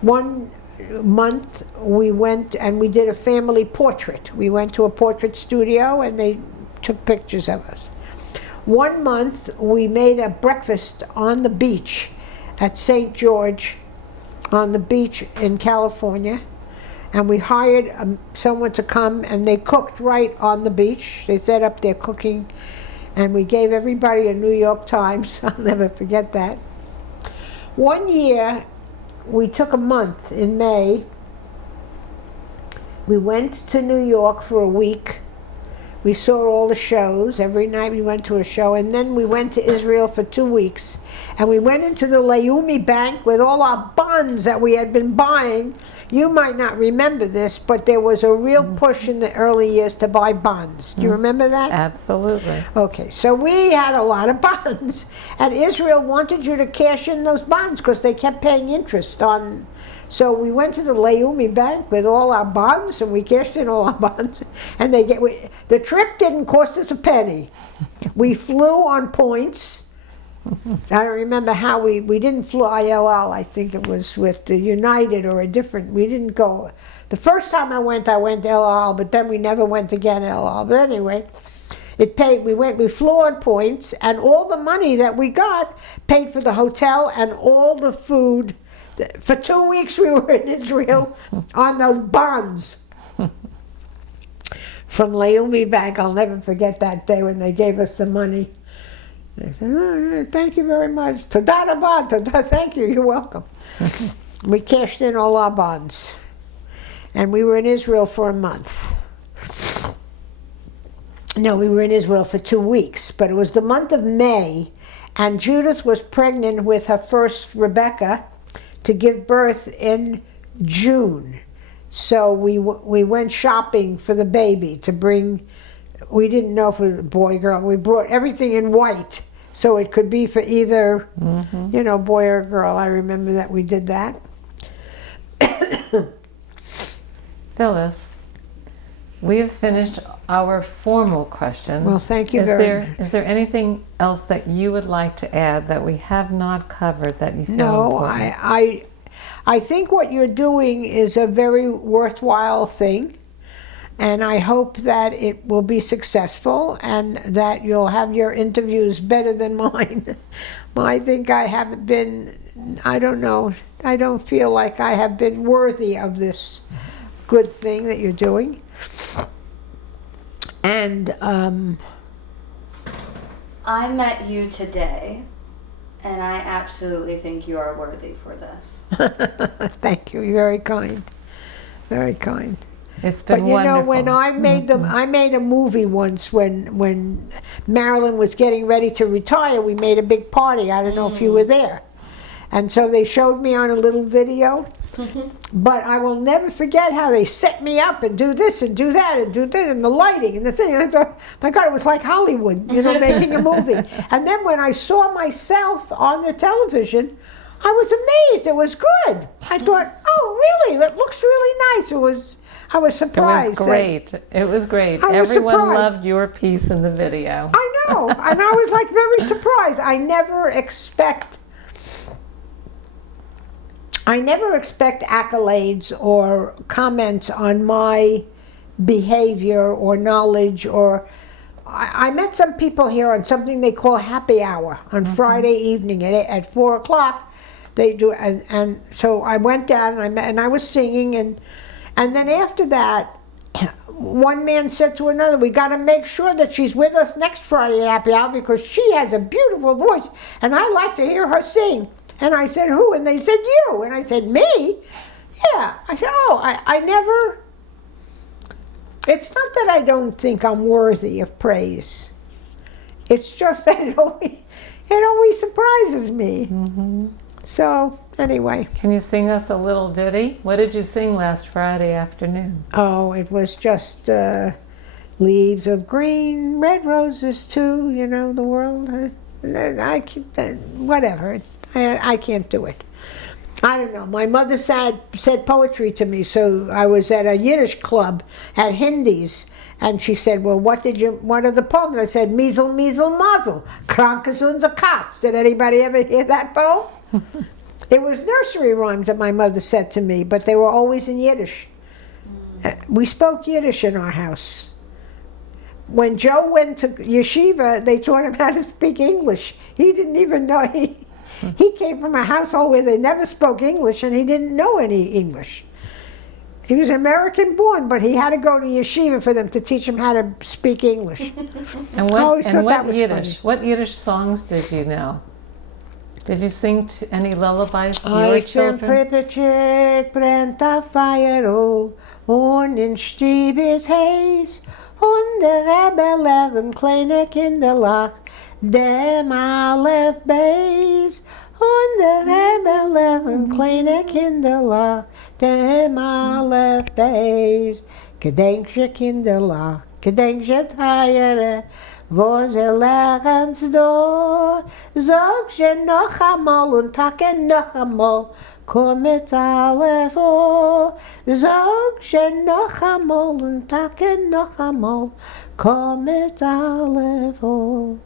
One month we went and we did a family portrait. We went to a portrait studio and they took pictures of us. One month we made a breakfast on the beach at St. George on the beach in California, and we hired someone to come and they cooked right on the beach. They set up their cooking and we gave everybody a New York Times. I'll never forget that. One year we took a month in May. We went to New York for a week. We saw all the shows. Every night we went to a show. And then we went to Israel for 2 weeks. And we went into the Leumi Bank with all our bonds that we had been buying. You might not remember this, but there was a real push in the early years to buy bonds. Do you remember that? Absolutely. Okay, so we had a lot of bonds. And Israel wanted you to cash in those bonds because they kept paying interest on. So we went to the Leumi Bank with all our bonds, and we cashed in all our bonds. And the trip didn't cost us a penny. We flew on points. I don't remember how we didn't fly El Al. I think it was with the United or a different. We didn't go. The first time I went El Al, but then we never went again El Al. But anyway, it paid. We flew on points, and all the money that we got paid for the hotel and all the food. For 2 weeks we were in Israel on those bonds from Leumi Bank. I'll never forget that day when they gave us the money. They said, oh, thank you very much. Toda rabah, toda, thank you, you're welcome. We cashed in all our bonds. And we were in Israel for a month. No, we were in Israel for 2 weeks, but it was the month of May, and Judith was pregnant with her first Rebecca, to give birth in June. So we went shopping for the baby to bring. We didn't know if it was a boy or girl. We brought everything in white so it could be for either, boy or girl. I remember that we did that. Phyllis, we have finished our formal questions. Well, thank you very much. Is there anything else that you would like to add that we have not covered that you feel important? No, I think what you're doing is a very worthwhile thing, and I hope that it will be successful and that you'll have your interviews better than mine. I think I haven't been, I don't know, I don't feel like I have been worthy of this good thing that you're doing. And I met you today, and I absolutely think you are worthy for this. thank you. You're very kind. Very kind. It's been but you wonderful. know, when I made I made a movie once when Marilyn was getting ready to retire. We made a big party. I don't know if you were there. And so they showed me on a little video. But I will never forget how they set me up and do this and do that and do this and the lighting and the thing. And I thought, my God, it was like Hollywood, making a movie. And then when I saw myself on the television, I was amazed. It was good. I thought, oh, really? That looks really nice. I was surprised. It was great. It was great. I was Everyone surprised. loved your piece in the video. I know. And I was like very surprised. I never expect accolades or comments on my behavior or knowledge. Or I met some people here on something they call happy hour on Friday evening at 4 o'clock. They do, and so I went down and I was singing, and then after that, one man said to another, "We got to make sure that she's with us next Friday at happy hour because she has a beautiful voice, and I like to hear her sing." And I said, "Who?" And they said, "You." And I said, "Me?" Yeah. I said, "Oh, I never." It's not that I don't think I'm worthy of praise. It's just that it always surprises me. Mm-hmm. So, anyway. Can you sing us a little ditty? What did you sing last Friday afternoon? Oh, it was just leaves of green, red roses too, the world. Whatever. I can't do it. I don't know. My mother said poetry to me, so I was at a Yiddish club at Hindi's, and she said, "Well, what are the poems?" I said, "Measle, measle, mazel, krank is unser Katz." Did anybody ever hear that poem? It was nursery rhymes that my mother said to me, but they were always in Yiddish. We spoke Yiddish in our house. When Joe went to yeshiva, they taught him how to speak English. He didn't even know. He came from a household where they never spoke English, and he didn't know any English. He was American born, but he had to go to yeshiva for them to teach him how to speak English. And that what was Yiddish? funny. What Yiddish songs did you know? Did you sing any lullabies to your children? Pripetchik brennt a fire und in Stieb is heiß und der Rebbe lehren kleine Kinderlach dem Aleph Beis und der Rebbe lehren kleine Kinderlach dem Aleph Beis. Gedenkje Kinderlach, gedenkje Teiere, wo sie lechen's do, sag sie noch einmal und tage noch einmal, komm mit alle vor. Sag sie noch einmal und tage noch einmal, komm mit alle vor.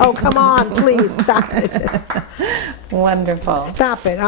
Oh, come on, please, stop it. Wonderful. Stop it.